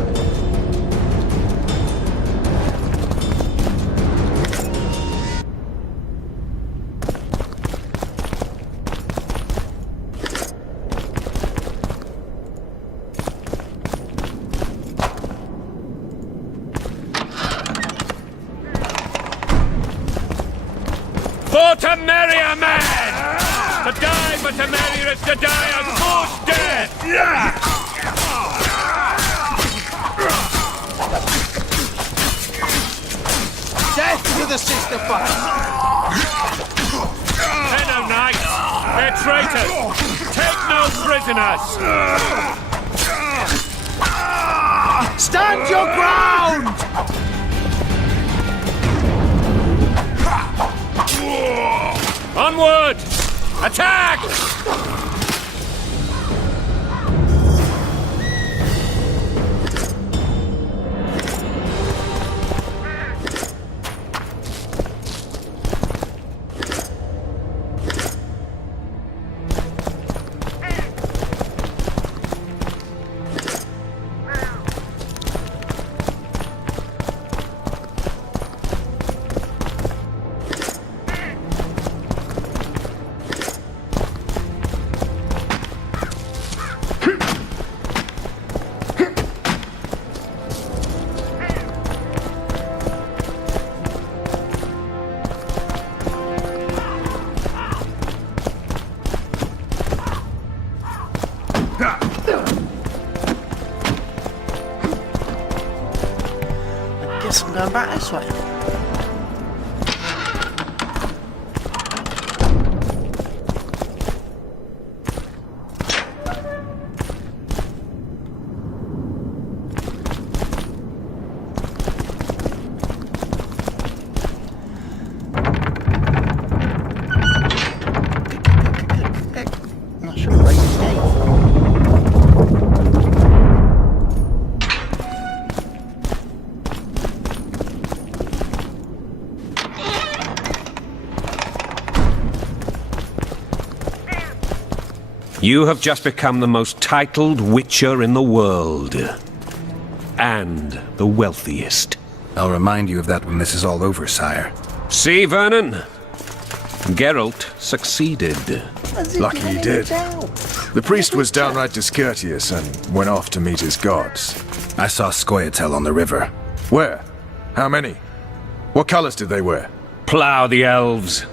For to marry a man! To die but to marry is to die a good death! Death to the sister fucker! They're no knights! They're traitors! Take no prisoners! Stand your ground! Onward! Attack! this way. Not sure what to say. You have just become the most titled witcher in the world. And the wealthiest. I'll remind you of that when this is all over, sire. See, Vernon? Geralt succeeded. Lucky he did. The priest was downright discourteous and went off to meet his gods. I saw Scoia'tael on the river. Where? How many? What colors did they wear? Plough the elves.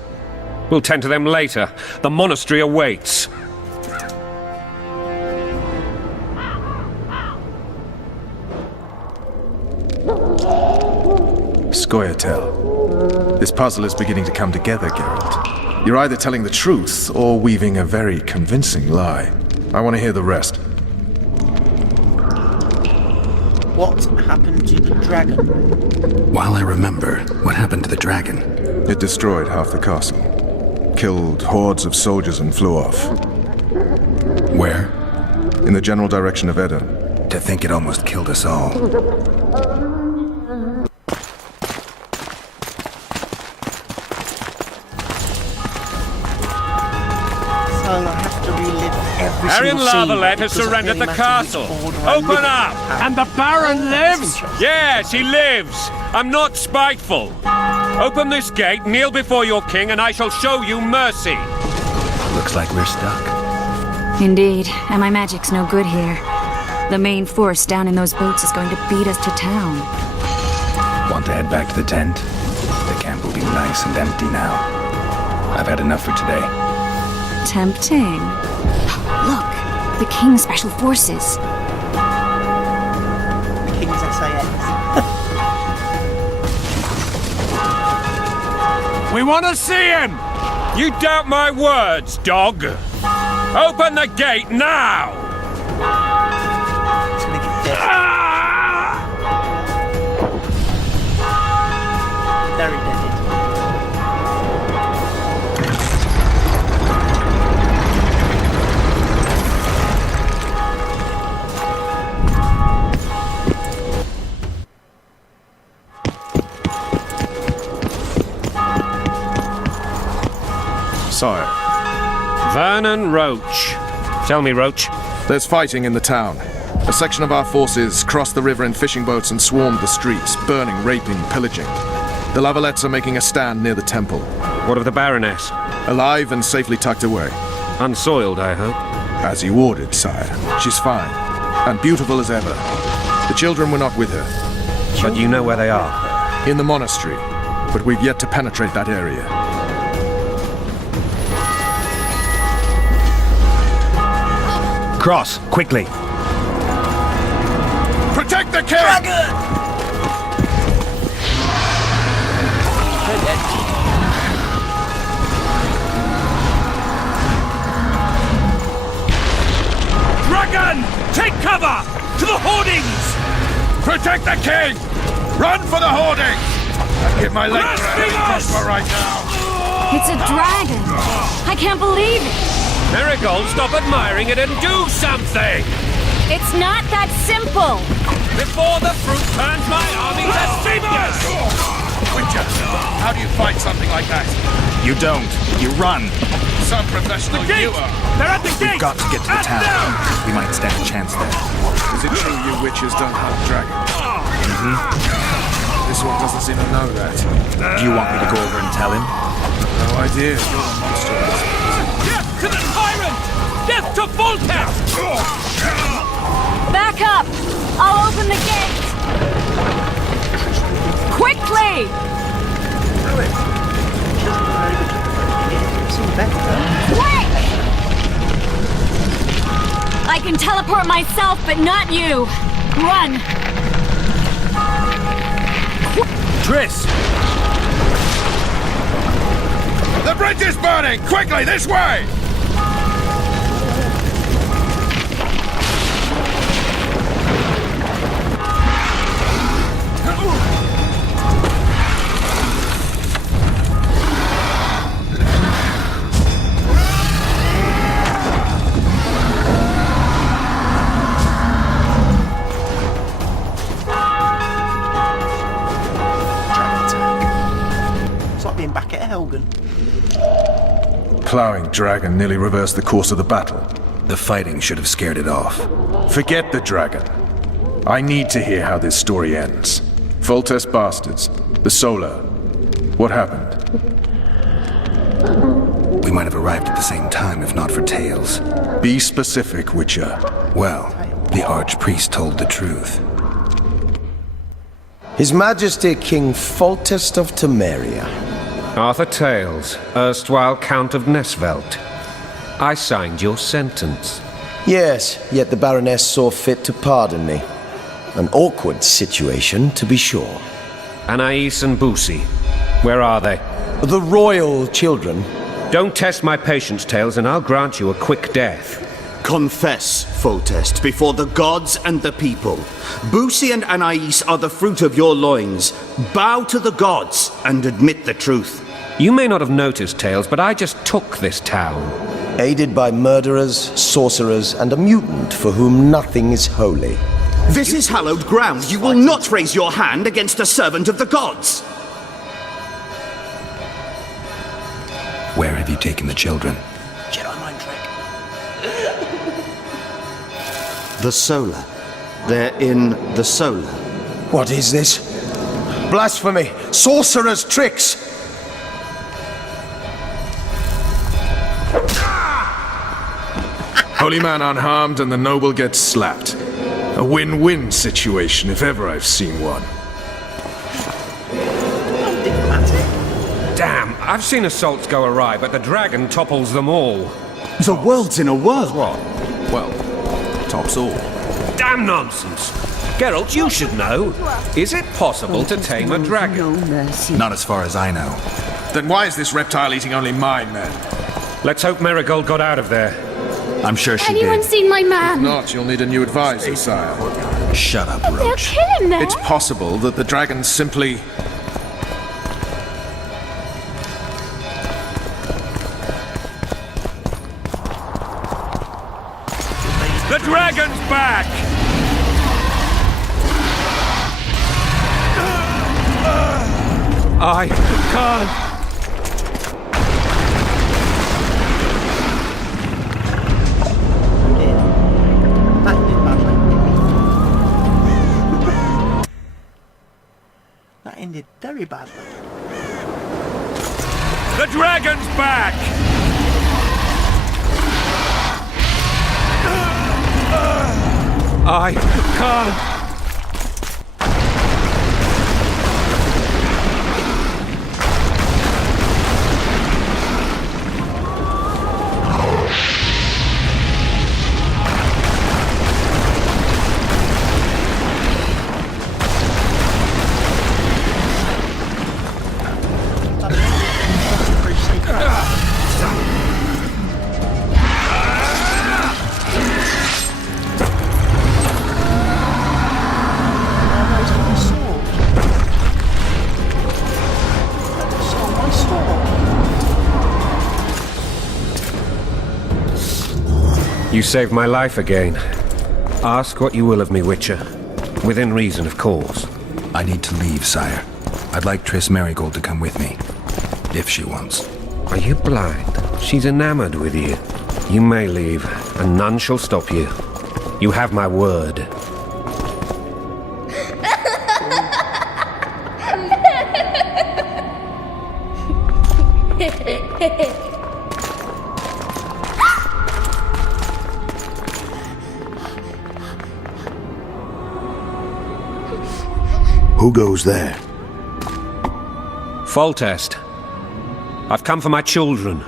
We'll tend to them later. The monastery awaits. Scoia'tael. This puzzle is beginning to come together, Geralt. You're either telling the truth or weaving a very convincing lie. I want to hear the rest. What happened to the dragon? While I remember, what happened to the dragon? It destroyed half the castle. Killed hordes of soldiers and flew off. Where? In the general direction of Edda. To think it almost killed us all. So I have to relive every Arian single scene Lavalette has because of surrendered the any castle. matter which order I Open live in. up! And the Baron lives? Yes, he lives. I'm not spiteful. Open this gate, kneel before your king, and I shall show you mercy. Looks like we're stuck. Indeed, and my magic's no good here. The main force down in those boats is going to beat us to town. Want to head back to the tent? The camp will be nice and empty now. I've had enough for today. Tempting. Look, the King's Special Forces. The King's SAS. We want to see him! You doubt my words, dog. Open the gate now! It's gonna get dead. Very dead. Sire, Vernon Roach. Tell me, Roach. there's fighting in the town. A section of our forces crossed the river in fishing boats and swarmed the streets, burning, raping, pillaging. The Lavalettes are making a stand near the temple. What of the Baroness? Alive and safely tucked away. Unsoiled, I hope. As you ordered, sire. She's fine. And beautiful as ever. The children were not with her. But you know where they are. In the monastery. But we've yet to penetrate that area. Cross, quickly. Protect the king! Dragon! Take cover! To the hoardings! Protect the king! Run for the hoardings! I'd give my leg for a crossbow right now. It's a dragon! I can't believe it! Marigold, stop admiring it and do something! It's not that simple! Before the fruit turns my army to cinders! Witcher, how do you fight something like that? You don't. You run. Some professional you are. They're at the gate! We've got to get to the town. We might stand a chance there. Is it true you witches don't hunt dragons? This one doesn't seem to know that. Do you want me to go over and tell him? No idea. You're a monster. Death to the tyrant! Death to Voltaire! Back up! I'll open the gate! Quickly! Quick! I can teleport myself, but not you. Run! Triss! The bridge is burning! Quickly, this way! It's like being back at Helgen. Plowing dragon nearly reversed the course of the battle. The fighting should have scared it off. Forget the dragon. I need to hear how this story ends. Foltest bastards. The Solar. What happened? We might have arrived at the same time if not for tales. Be specific, Witcher. Well, the Archpriest told the truth. His Majesty King Foltest of Temeria. Arthur Tales, erstwhile Count of Nesvelt. I signed your sentence. Yes, yet the Baroness saw fit to pardon me. An awkward situation, to be sure. Anais and Boosie, where are they? The royal children. Don't test my patience, Tales, and I'll grant you a quick death. Confess, Foltest, before the gods and the people. Boosie and Anais are the fruit of your loins. Bow to the gods and admit the truth. You may not have noticed, Tales, but I just took this town. Aided by murderers, sorcerers, and a mutant for whom nothing is holy. This is hallowed ground. You will not raise your hand against a servant of the gods. Where have you taken the children? Jedi mind trick. The Solar. They're in the Solar. What is this? Blasphemy! Sorcerer's tricks! Holy man unharmed and the noble gets slapped. A win-win situation if ever I've seen one. Damn, I've seen assaults go awry, but the dragon topples them all. The world's in a whirl. What? Well, tops all. Damn nonsense! Geralt, you should know. Is it possible to tame a dragon? Not as far as I know. Then why is this reptile eating only my men? Let's hope Marigold got out of there. I'm sure she Anyone did. seen my man? If not, you'll need a new advisor, sire. Shut up, They'll Roach. kill him there. It's possible that the dragon simply... The dragon's back! I can't. That ended very badly. The dragon's back! I can't. You saved my life again. Ask what you will of me, Witcher. Within reason, of course. I need to leave, sire. I'd like Triss Marigold to come with me. If she wants. Are you blind? She's enamored with you. You may leave, and none shall stop you. You have my word. Who goes there? Foltest. I've come for my children.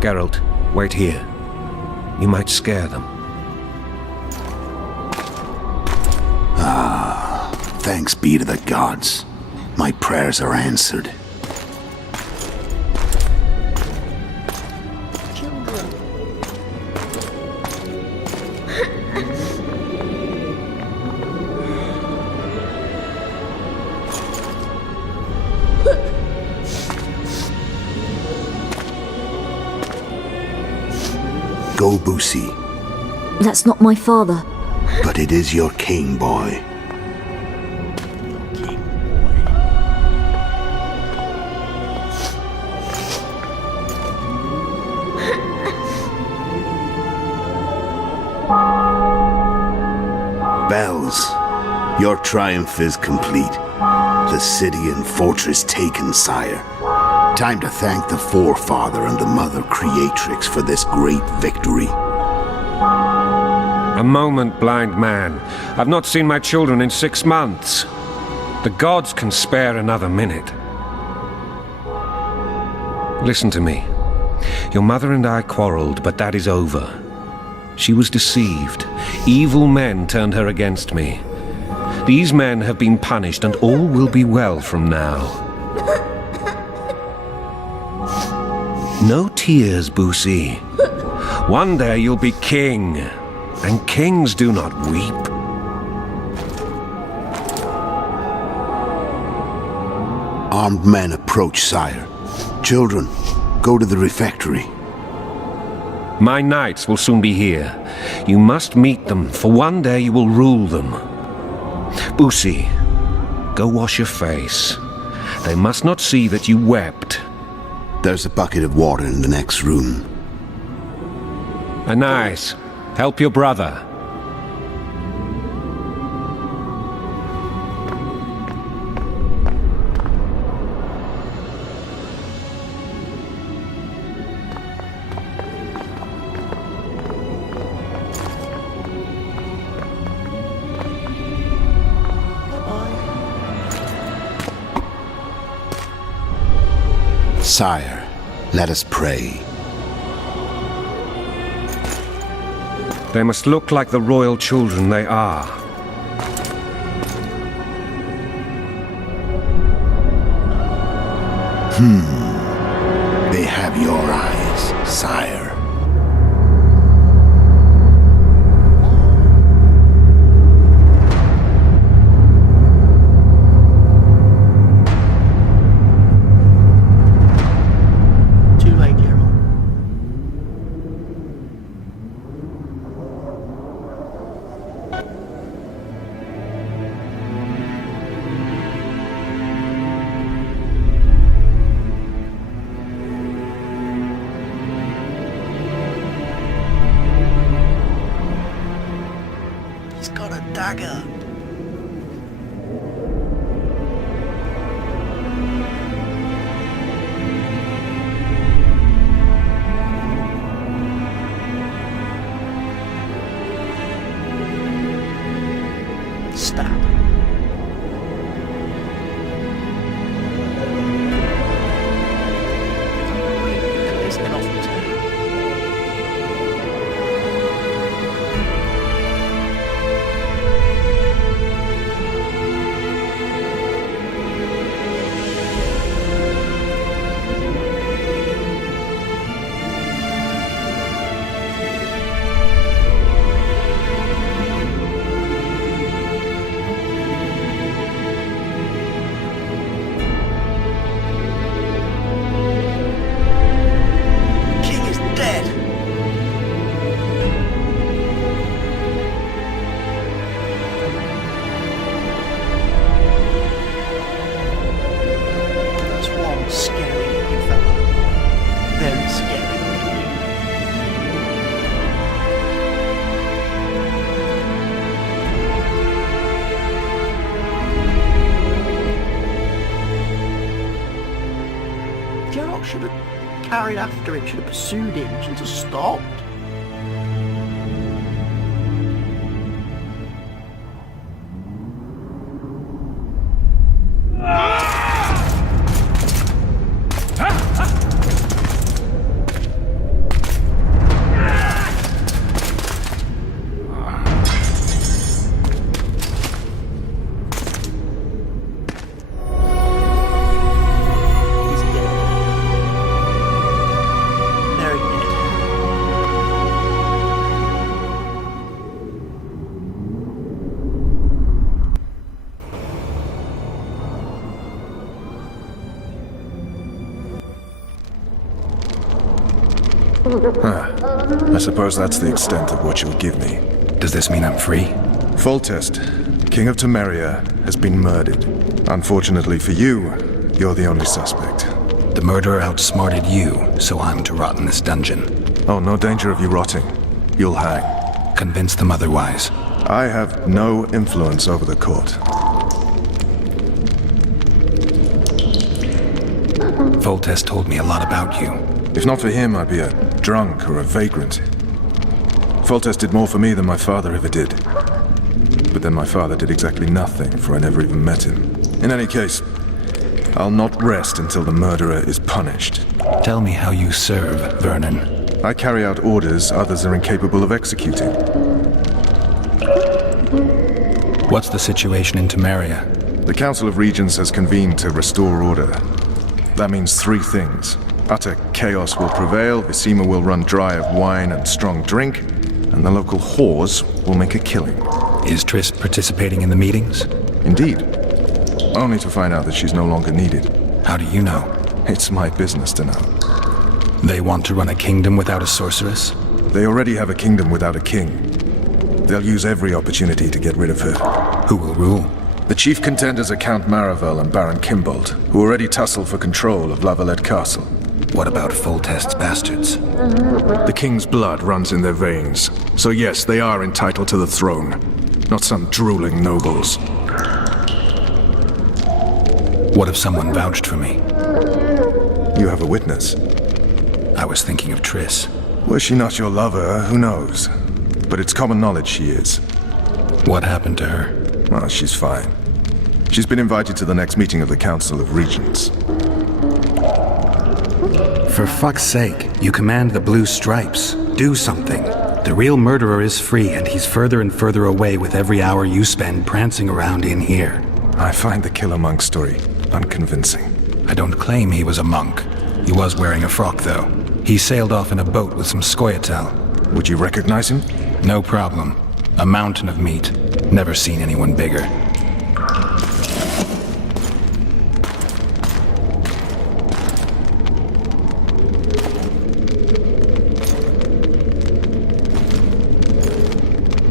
Geralt, wait here. You might scare them. Thanks be to the gods. My prayers are answered. Go, Boosie. That's not my father. But it is your king, boy. Bells, your triumph is complete. The city and fortress taken, sire. Time to thank the forefather and the mother creatrix for this great victory. A moment, blind man. I've not seen my children in 6 months. The gods can spare another minute. Listen to me. Your mother and I quarreled, but that is over. She was deceived. Evil men turned her against me. These men have been punished, and all will be well from now. No tears, Boosie. One day you'll be king, and kings do not weep. Armed men approach, sire. Children, go to the refectory. My knights will soon be here. You must meet them, for one day you will rule them. Boosie, go wash your face. They must not see that you wept. There's a bucket of water in the next room. Anais, help your brother. Sire, let us pray. They must look like the royal children they are. They have your eyes, sire. Dagger. Stab. Clears it off too. Should have carried after him, should have pursued him, should have stopped. I suppose that's the extent of what you'll give me. Does this mean I'm free? Foltest, King of Temeria, has been murdered. Unfortunately for you, you're the only suspect. The murderer outsmarted you, so I'm to rot in this dungeon. Oh, no danger of you rotting. You'll hang. Convince them otherwise. I have no influence over the court. Foltest told me a lot about you. If not for him, I'd be a drunk or a vagrant. Foltest did more for me than my father ever did. But then my father did exactly nothing, for I never even met him. In any case, I'll not rest until the murderer is punished. Tell me how you serve, Vernon. I carry out orders others are incapable of executing. What's the situation in Temeria? The Council of Regents has convened to restore order. That means three things. Utter chaos will prevail, Vizima will run dry of wine and strong drink, and the local whores will make a killing. Is Triss participating in the meetings? Indeed. Only to find out that she's no longer needed. How do you know? It's my business to know. They want to run a kingdom without a sorceress? They already have a kingdom without a king. They'll use every opportunity to get rid of her. Who will rule? The chief contenders are Count Maravel and Baron Kimbold, who already tussle for control of Lavalette Castle. What about Foltest's bastards? The king's blood runs in their veins, so yes, they are entitled to the throne. Not some drooling nobles. What if someone vouched for me? You have a witness. I was thinking of Triss. Was she not your lover? Who knows? But it's common knowledge she is. What happened to her? Well, she's fine. She's been invited to the next meeting of the Council of Regents. For fuck's sake, you command the Blue Stripes. Do something. The real murderer is free, and he's further and further away with every hour you spend prancing around in here. I find the Killer Monk story unconvincing. I don't claim he was a monk. He was wearing a frock, though. He sailed off in a boat with some Scoia'tael. Would you recognize him? No problem. A mountain of meat. Never seen anyone bigger.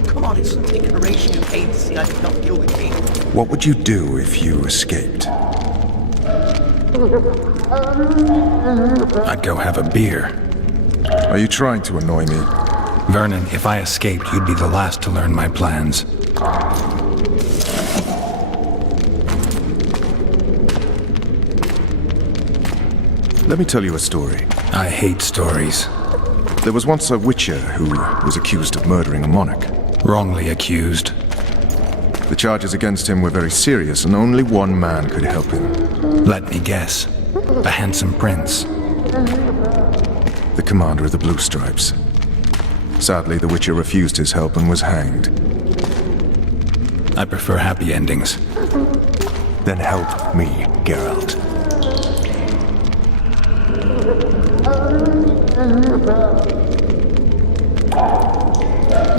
Come on, it's something Horatio paid to see I did not kill the king. What would you do if you escaped? I'd go have a beer. Are you trying to annoy me? Vernon, if I escaped, you'd be the last to learn my plans. Let me tell you a story. I hate stories. There was once a witcher who was accused of murdering a monarch. Wrongly accused. The charges against him were very serious, and only one man could help him. Let me guess. The handsome prince. The commander of the Blue Stripes. Sadly, the witcher refused his help and was hanged. I prefer happy endings. Then help me, Geralt.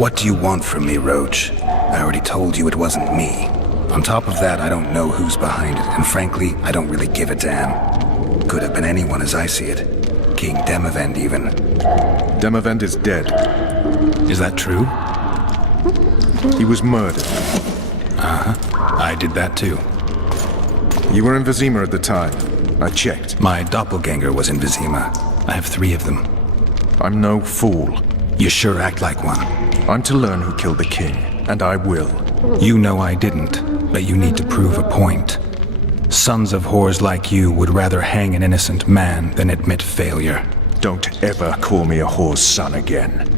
What do you want from me, Roach? I already told you it wasn't me. On top of that, I don't know who's behind it, and frankly, I don't really give a damn. Could have been anyone as I see it. King Demavend, even. Demavend is dead. Is that true? He was murdered. Uh-huh. I did that too. You were in Vizima at the time. I checked. My doppelganger was in Vizima. I have 3 of them. I'm no fool. You sure act like one. I'm to learn who killed the king, and I will. You know I didn't, but you need to prove a point. Sons of whores like you would rather hang an innocent man than admit failure. Don't ever call me a whore's son again.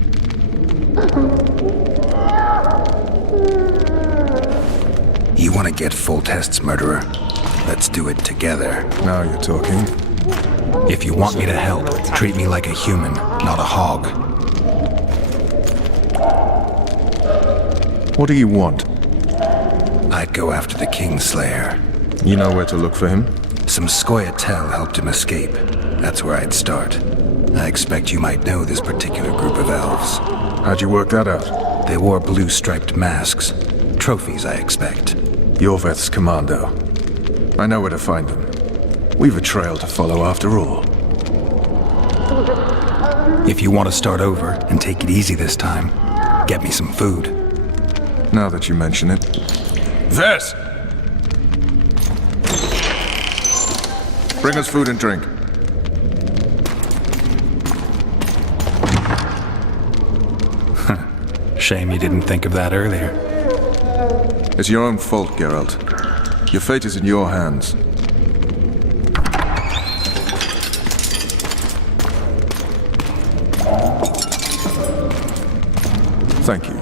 You want to get Foltest's murderer? Let's do it together. Now you're talking. If you want me to help, treat me like a human, not a hog. What do you want? I'd go after the Kingslayer. You know where to look for him? Some Scoia'tael helped him escape. That's where I'd start. I expect you might know this particular group of elves. How'd you work that out? They wore blue-striped masks. Trophies, I expect. Yorveth's commando. I know where to find them. We've a trail to follow after all. If you want to start over and take it easy this time, get me some food. Now that you mention it. Vess! Bring us food and drink. Shame you didn't think of that earlier. It's your own fault, Geralt. Your fate is in your hands. Thank you.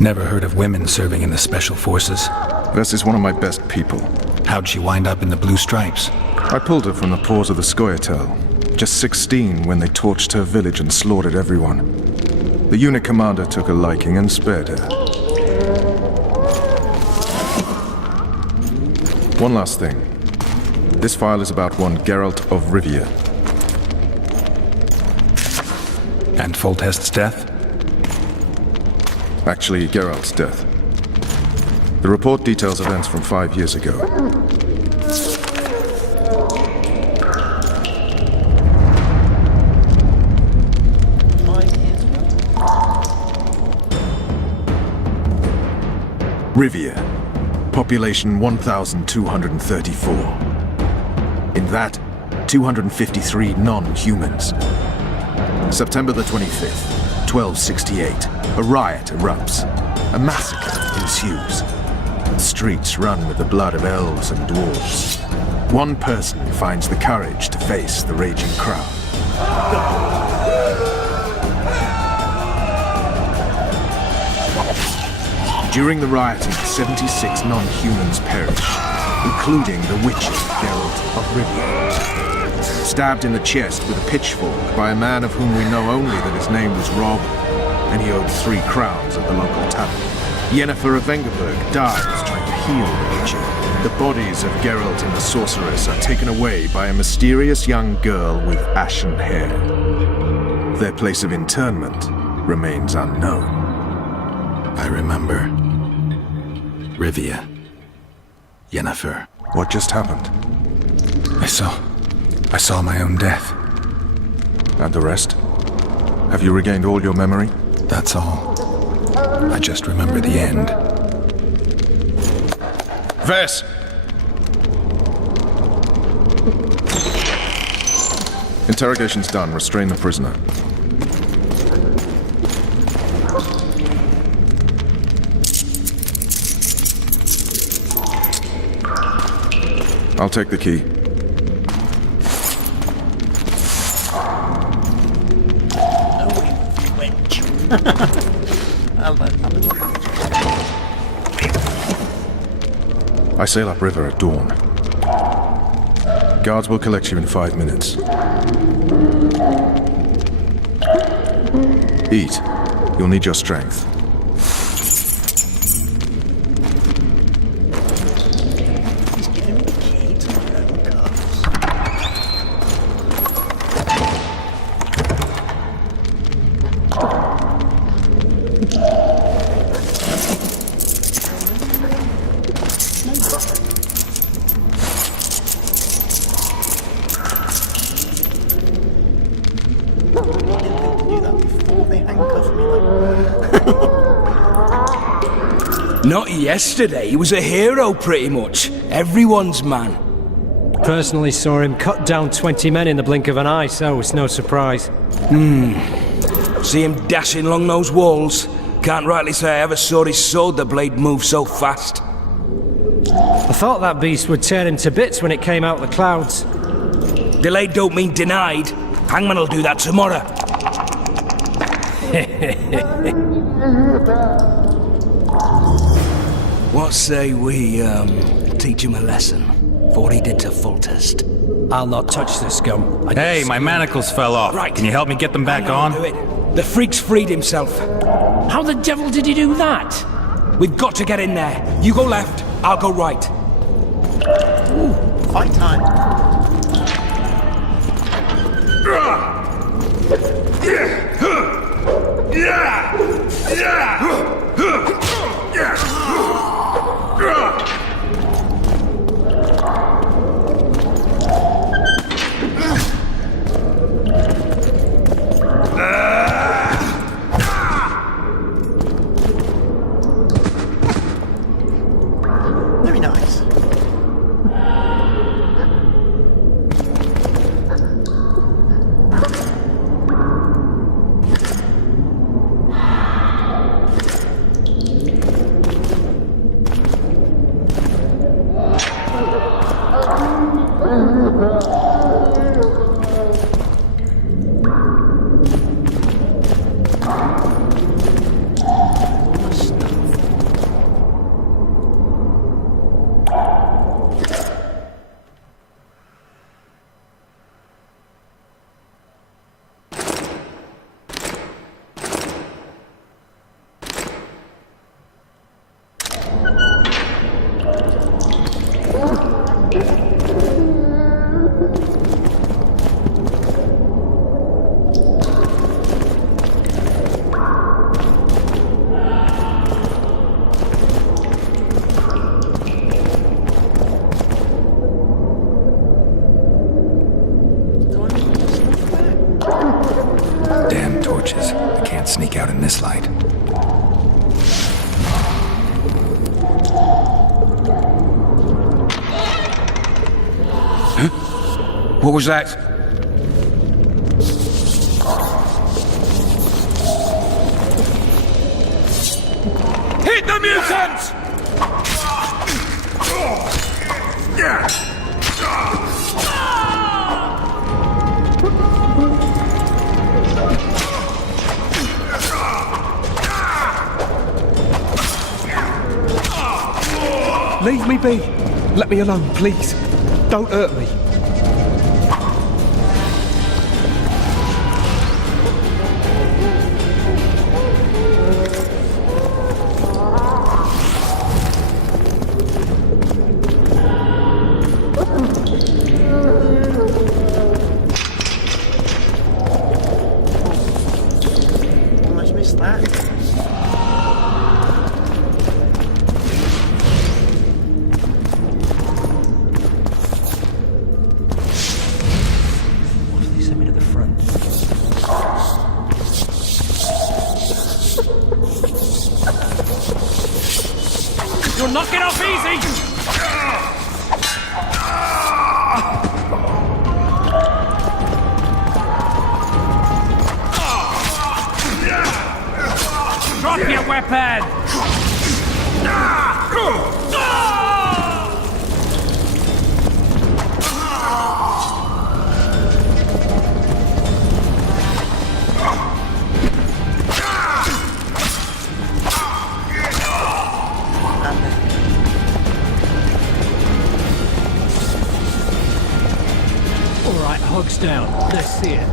Never heard of women serving in the Special Forces. Vess is one of my best people. How'd she wind up in the Blue Stripes? I pulled her from the paws of the Scoia'tael. Just 16 when they torched her village and slaughtered everyone. The unit commander took a liking and spared her. One last thing. This file is about one Geralt of Rivia. And Foltest's death? Actually, Geralt's death. The report details events from 5 years ago. Rivia. Population 1,234. In that, 253 non-humans. September the 25th, 1268. A riot erupts. A massacre ensues. The streets run with the blood of elves and dwarves. One person finds the courage to face the raging crowd. During the rioting, 76 non-humans perish, including the witcher Geralt of Rivia. Stabbed in the chest with a pitchfork by a man of whom we know only that his name was Rob, and he owed 3 crowns at the local tavern. Yennefer of Vengerberg dies trying to heal the witcher. The bodies of Geralt and the sorceress are taken away by a mysterious young girl with ashen hair. Their place of interment remains unknown. I remember. Rivia. Yennefer. What just happened? I saw my own death. And the rest? Have you regained all your memory? That's all. I just remember the end. Vess! Interrogation's done. Restrain the prisoner. I'll take the key. I sail upriver at dawn. Guards will collect you in 5 minutes. Eat. You'll need your strength. Not yesterday, he was a hero pretty much. Everyone's man. Personally saw him cut down 20 men in the blink of an eye, so it's no surprise. See him dashing along those walls? Can't rightly say I ever saw his sword the blade move so fast. I thought that beast would tear him to bits when it came out of the clouds. Delayed don't mean denied. Hangman will do that tomorrow. What say we, teach him a lesson? for what he did to Foltest. I'll not touch this scum. Hey, my manacles fell off. Right. Can you help me get them back on? Do it. The freak's freed himself. How the devil did he do that? We've got to get in there. You go left, I'll go right. Ooh, fight time. Very nice. Damn torches. I can't sneak out in this light. Huh? What was that? Hit the mutants! Leave me be. Let me alone, please. Don't hurt me. Almost missed that. You'll knock it off easy! Drop your weapon! Alright, hogs down. Let's see it.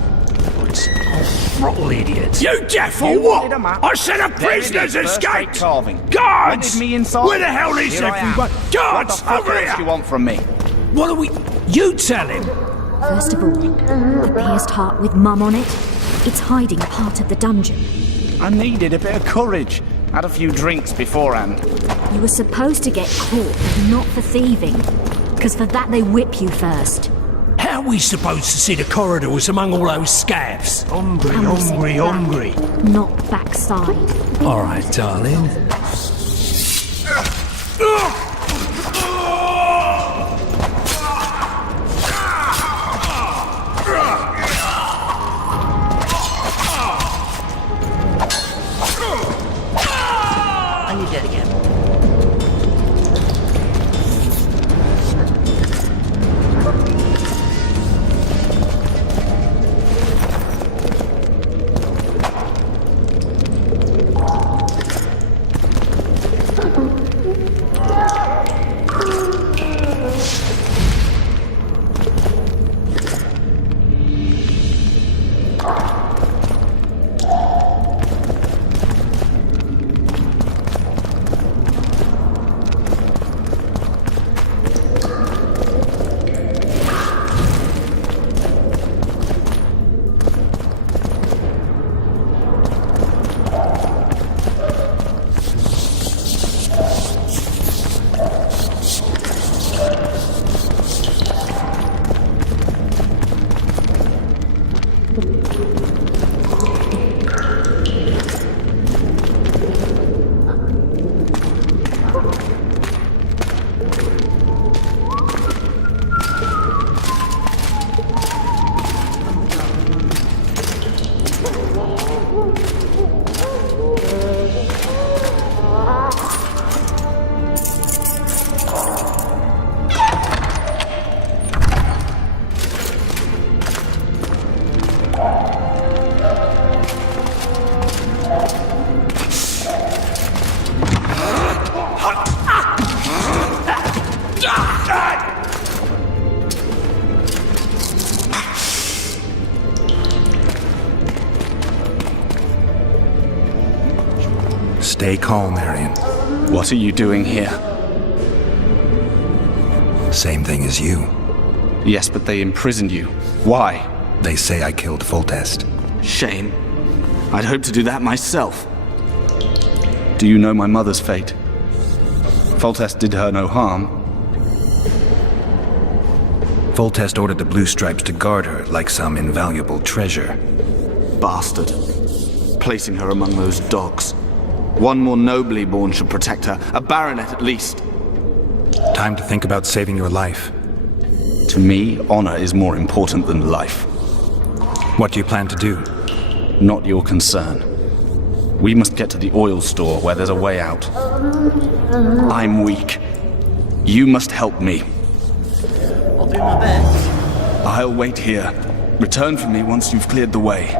Oh, throttle idiot. You deaf or what? I said a prisoner's escaped! Guards! Where the hell is everyone? Guards, over here! What do you want from me? What are we... You tell him! First of all, the pierced heart with Mum on it. It's hiding part of the dungeon. I needed a bit of courage. Had a few drinks beforehand. You were supposed to get caught, but not for thieving. Because for that they whip you first. How are we supposed to see the corridors among all those scabs? Hungry. Not backside. Alright, darling. And you're dead again. Stay calm, Arian. What are you doing here? Same thing as you. Yes, but they imprisoned you. Why? They say I killed Foltest. Shame. I'd hoped to do that myself. Do you know my mother's fate? Foltest did her no harm. Foltest ordered the Blue Stripes to guard her like some invaluable treasure. Bastard. Placing her among those dogs. One more nobly born should protect her. A baronet at least. Time to think about saving your life. To me, honor is more important than life. What do you plan to do? Not your concern. We must get to the oil store where there's a way out. I'm weak. You must help me. I'll do my best. I'll wait here. Return for me once you've cleared the way.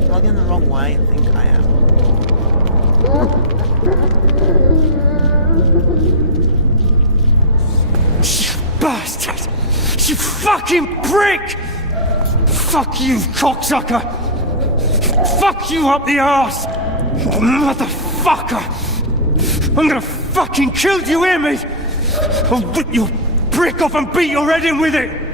Am I going the wrong way? I think I am. You bastard! You fucking prick! Fuck you, cocksucker! Fuck you up the arse! Motherfucker! I'm gonna fucking kill you, hear me? I'll rip your brick off and beat your head in with it!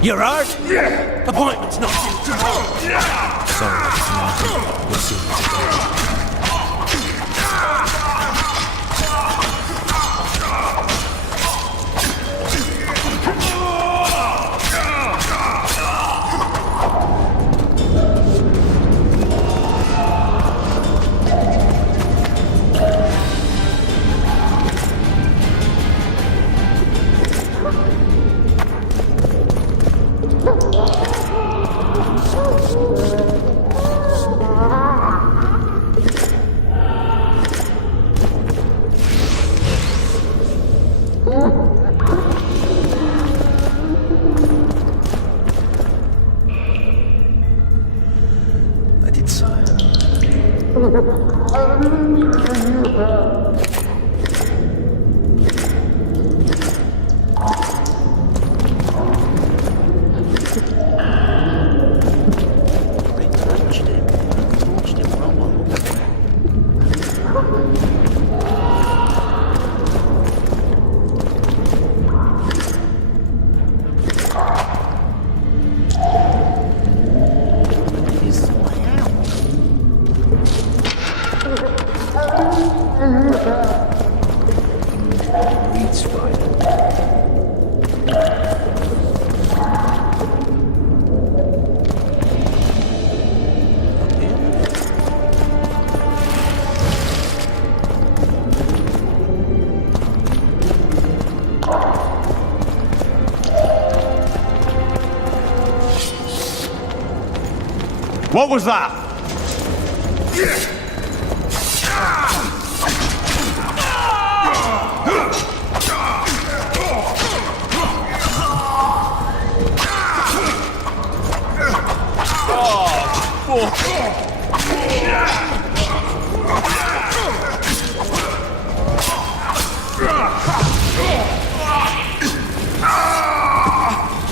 You're hurt? Yeah. Appointment's not till tomorrow. Sorry, we'll see you today. I did so. What was that?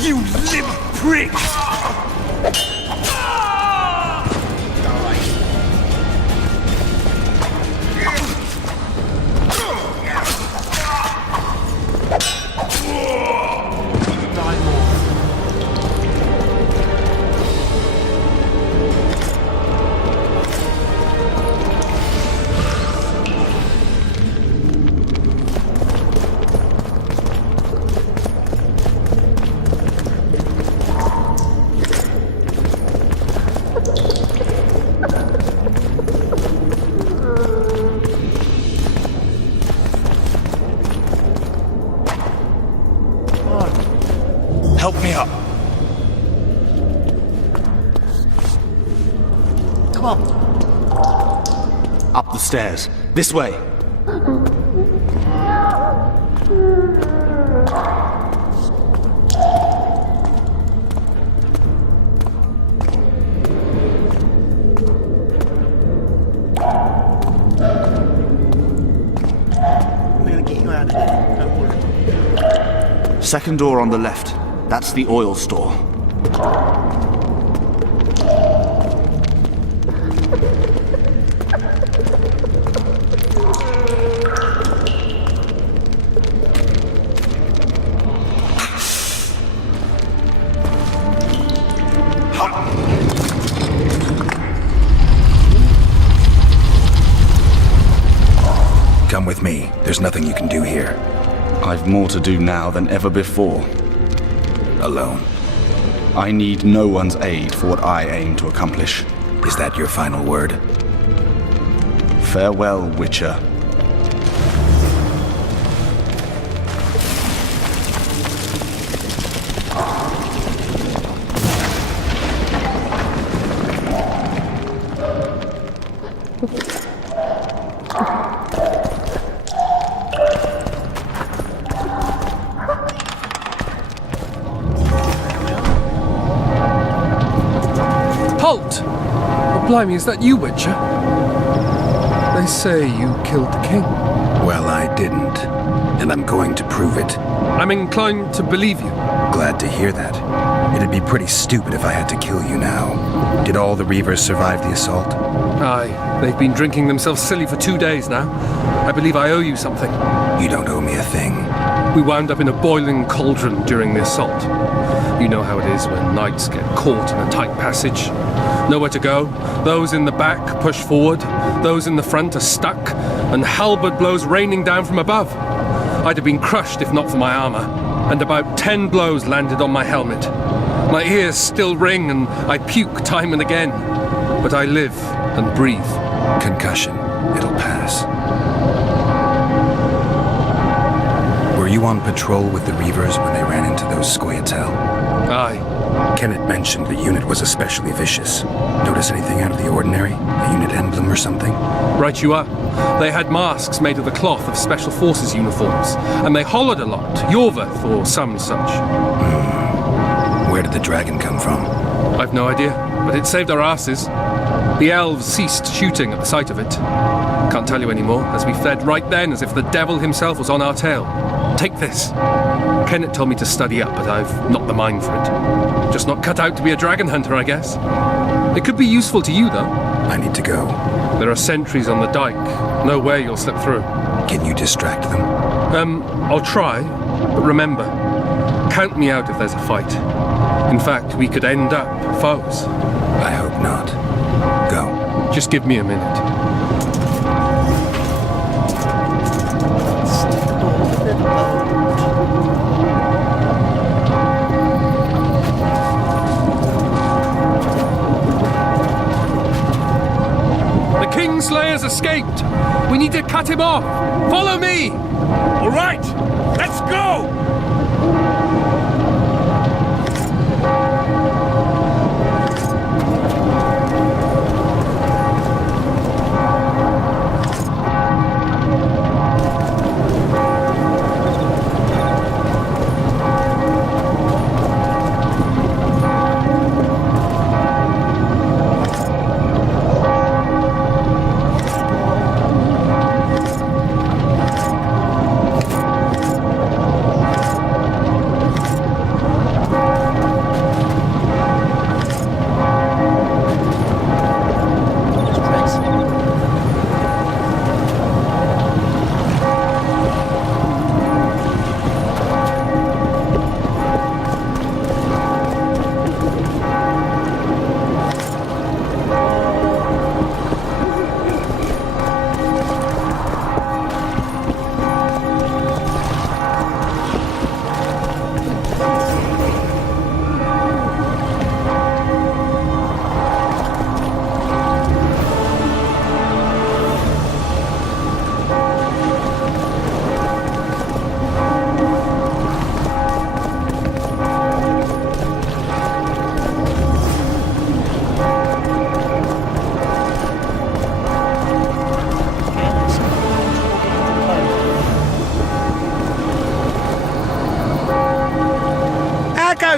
You limp prick! on. Up the stairs. This way. We're gonna get you out of here. Don't worry. Second door on the left. That's the oil store. Come with me. There's nothing you can do here. I've more to do now than ever before. Alone. I need no one's aid for what I aim to accomplish. Is that your final word? Farewell, Witcher. Halt! Oh, blimey, is that you, Witcher? They say you killed the king. Well, I didn't. And I'm going to prove it. I'm inclined to believe you. Glad to hear that. It'd be pretty stupid if I had to kill you now. Did all the Reavers survive the assault? Aye, they've been drinking themselves silly for 2 days now. I believe I owe you something. You don't owe me a thing. We wound up in a boiling cauldron during the assault. You know how it is when knights get caught in a tight passage. Nowhere to go. Those in the back push forward. Those in the front are stuck. And halberd blows raining down from above. I'd have been crushed if not for my armor. And about 10 blows landed on my helmet. My ears still ring and I puke time and again. But I live and breathe. Concussion. It'll pass. Were you on patrol with the Reavers when they ran into those Scoia'tael? Aye. Kenneth mentioned the unit was especially vicious. Notice anything out of the ordinary? A unit emblem or something? Right you are. They had masks made of the cloth of Special Forces uniforms, and they hollered a lot, Yorvath or some such. Where did the dragon come from? I've no idea, but it saved our asses. The elves ceased shooting at the sight of it. Can't tell you anymore, as we fled right then as if the devil himself was on our tail. Take this. Kenneth told me to study up, but I've not the mind for it. Just not cut out to be a dragon hunter, I guess. It could be useful to you, though. I need to go. There are sentries on the dike. No way you'll slip through. Can you distract them? I'll try, but remember, count me out if there's a fight. In fact, we could end up foes. I hope not. Go. Just give me a minute. The Kingslayer's escaped! We need to cut him off! Follow me! All right, let's go!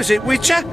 was it, Witcher?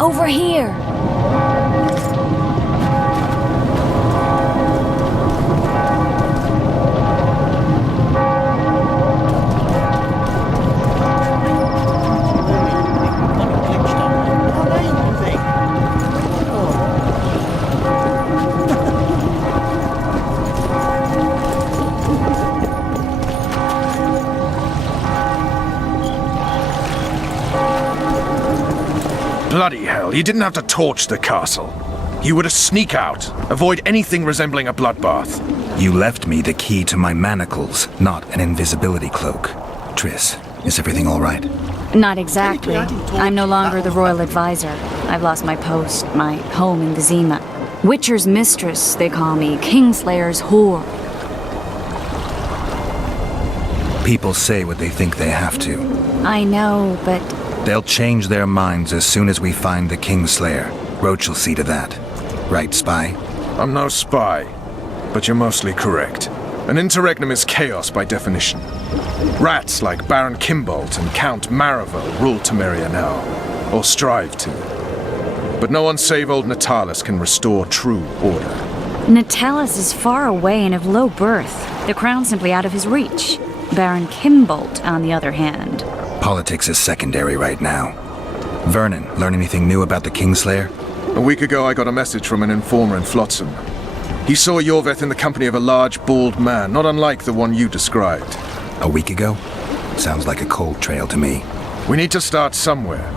Over here! Bloody hell, you didn't have to torch the castle. You were to sneak out, avoid anything resembling a bloodbath. You left me the key to my manacles, not an invisibility cloak. Triss, is everything all right? Not exactly. I'm no longer the royal advisor. I've lost my post, my home in Vizima. Witcher's mistress, they call me. Kingslayer's whore. People say what they think they have to. I know, but... They'll change their minds as soon as we find the Kingslayer. Roach will see to that. Right, spy? I'm no spy, but you're mostly correct. An interregnum is chaos by definition. Rats like Baron Kimbolt and Count Maravel rule Temeria now, or strive to. But no one save old Natalis can restore true order. Natalis is far away and of low birth. The crown's simply out of his reach. Baron Kimbolt, on the other hand. Politics is secondary right now. Vernon, learn anything new about the Kingslayer? A week ago I got a message from an informer in Flotsam. He saw Yorveth in the company of a large, bald man, not unlike the one you described. A week ago? Sounds like a cold trail to me. We need to start somewhere.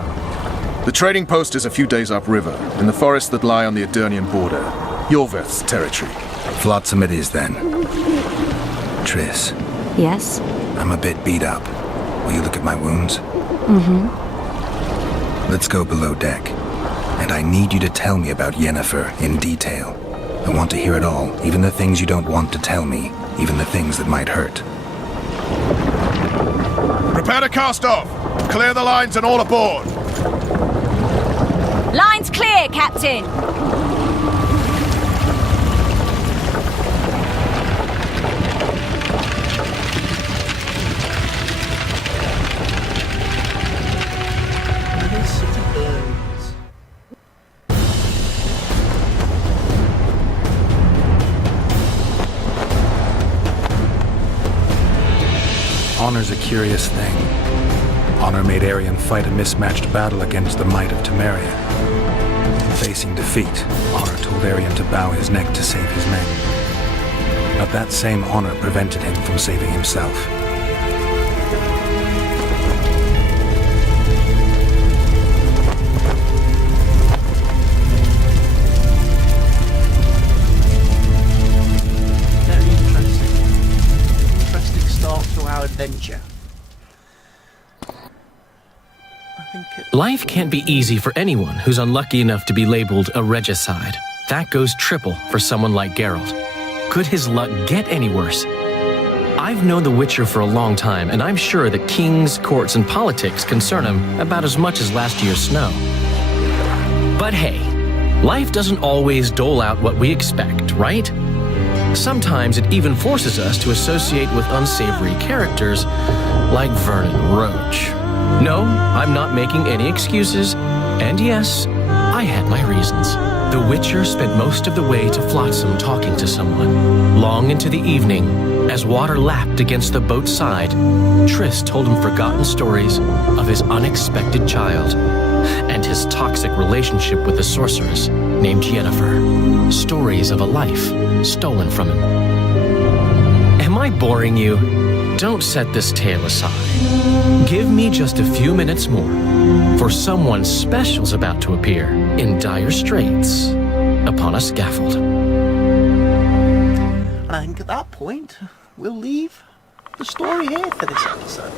The trading post is a few days upriver, in the forests that lie on the Edirnian border. Yorveth's territory. Flotsam it is then. Triss. Yes? I'm a bit beat up. Will you look at my wounds? Mm-hmm. Let's go below deck. And I need you to tell me about Yennefer in detail. I want to hear it all, even the things you don't want to tell me, even the things that might hurt. Prepare to cast off! Clear the lines and all aboard! Lines clear, Captain! Honor's a curious thing. Honor made Arion fight a mismatched battle against the might of Temeria. Facing defeat, Honor told Arion to bow his neck to save his men. But that same honor prevented him from saving himself. Adventure. Life can't be easy for anyone who's unlucky enough to be labeled a regicide. That goes triple for someone like Geralt. Could his luck get any worse? I've known the Witcher for a long time, and I'm sure that kings, courts, and politics concern him about as much as last year's snow. But hey, Life doesn't always dole out what we expect, right? Sometimes it even forces us to associate with unsavory characters like Vernon Roach. No, I'm not making any excuses, and yes, I had my reasons. The Witcher spent most of the way to Flotsam talking to someone. Long into the evening, as water lapped against the boat's side, Triss told him forgotten stories of his unexpected child and his toxic relationship with a sorceress named Yennefer. Stories of a life stolen from him. Am I boring you? Don't set this tale aside. Give me just a few minutes more, for someone special's about to appear in dire straits upon a scaffold. And I think at that point, we'll leave the story here for this episode.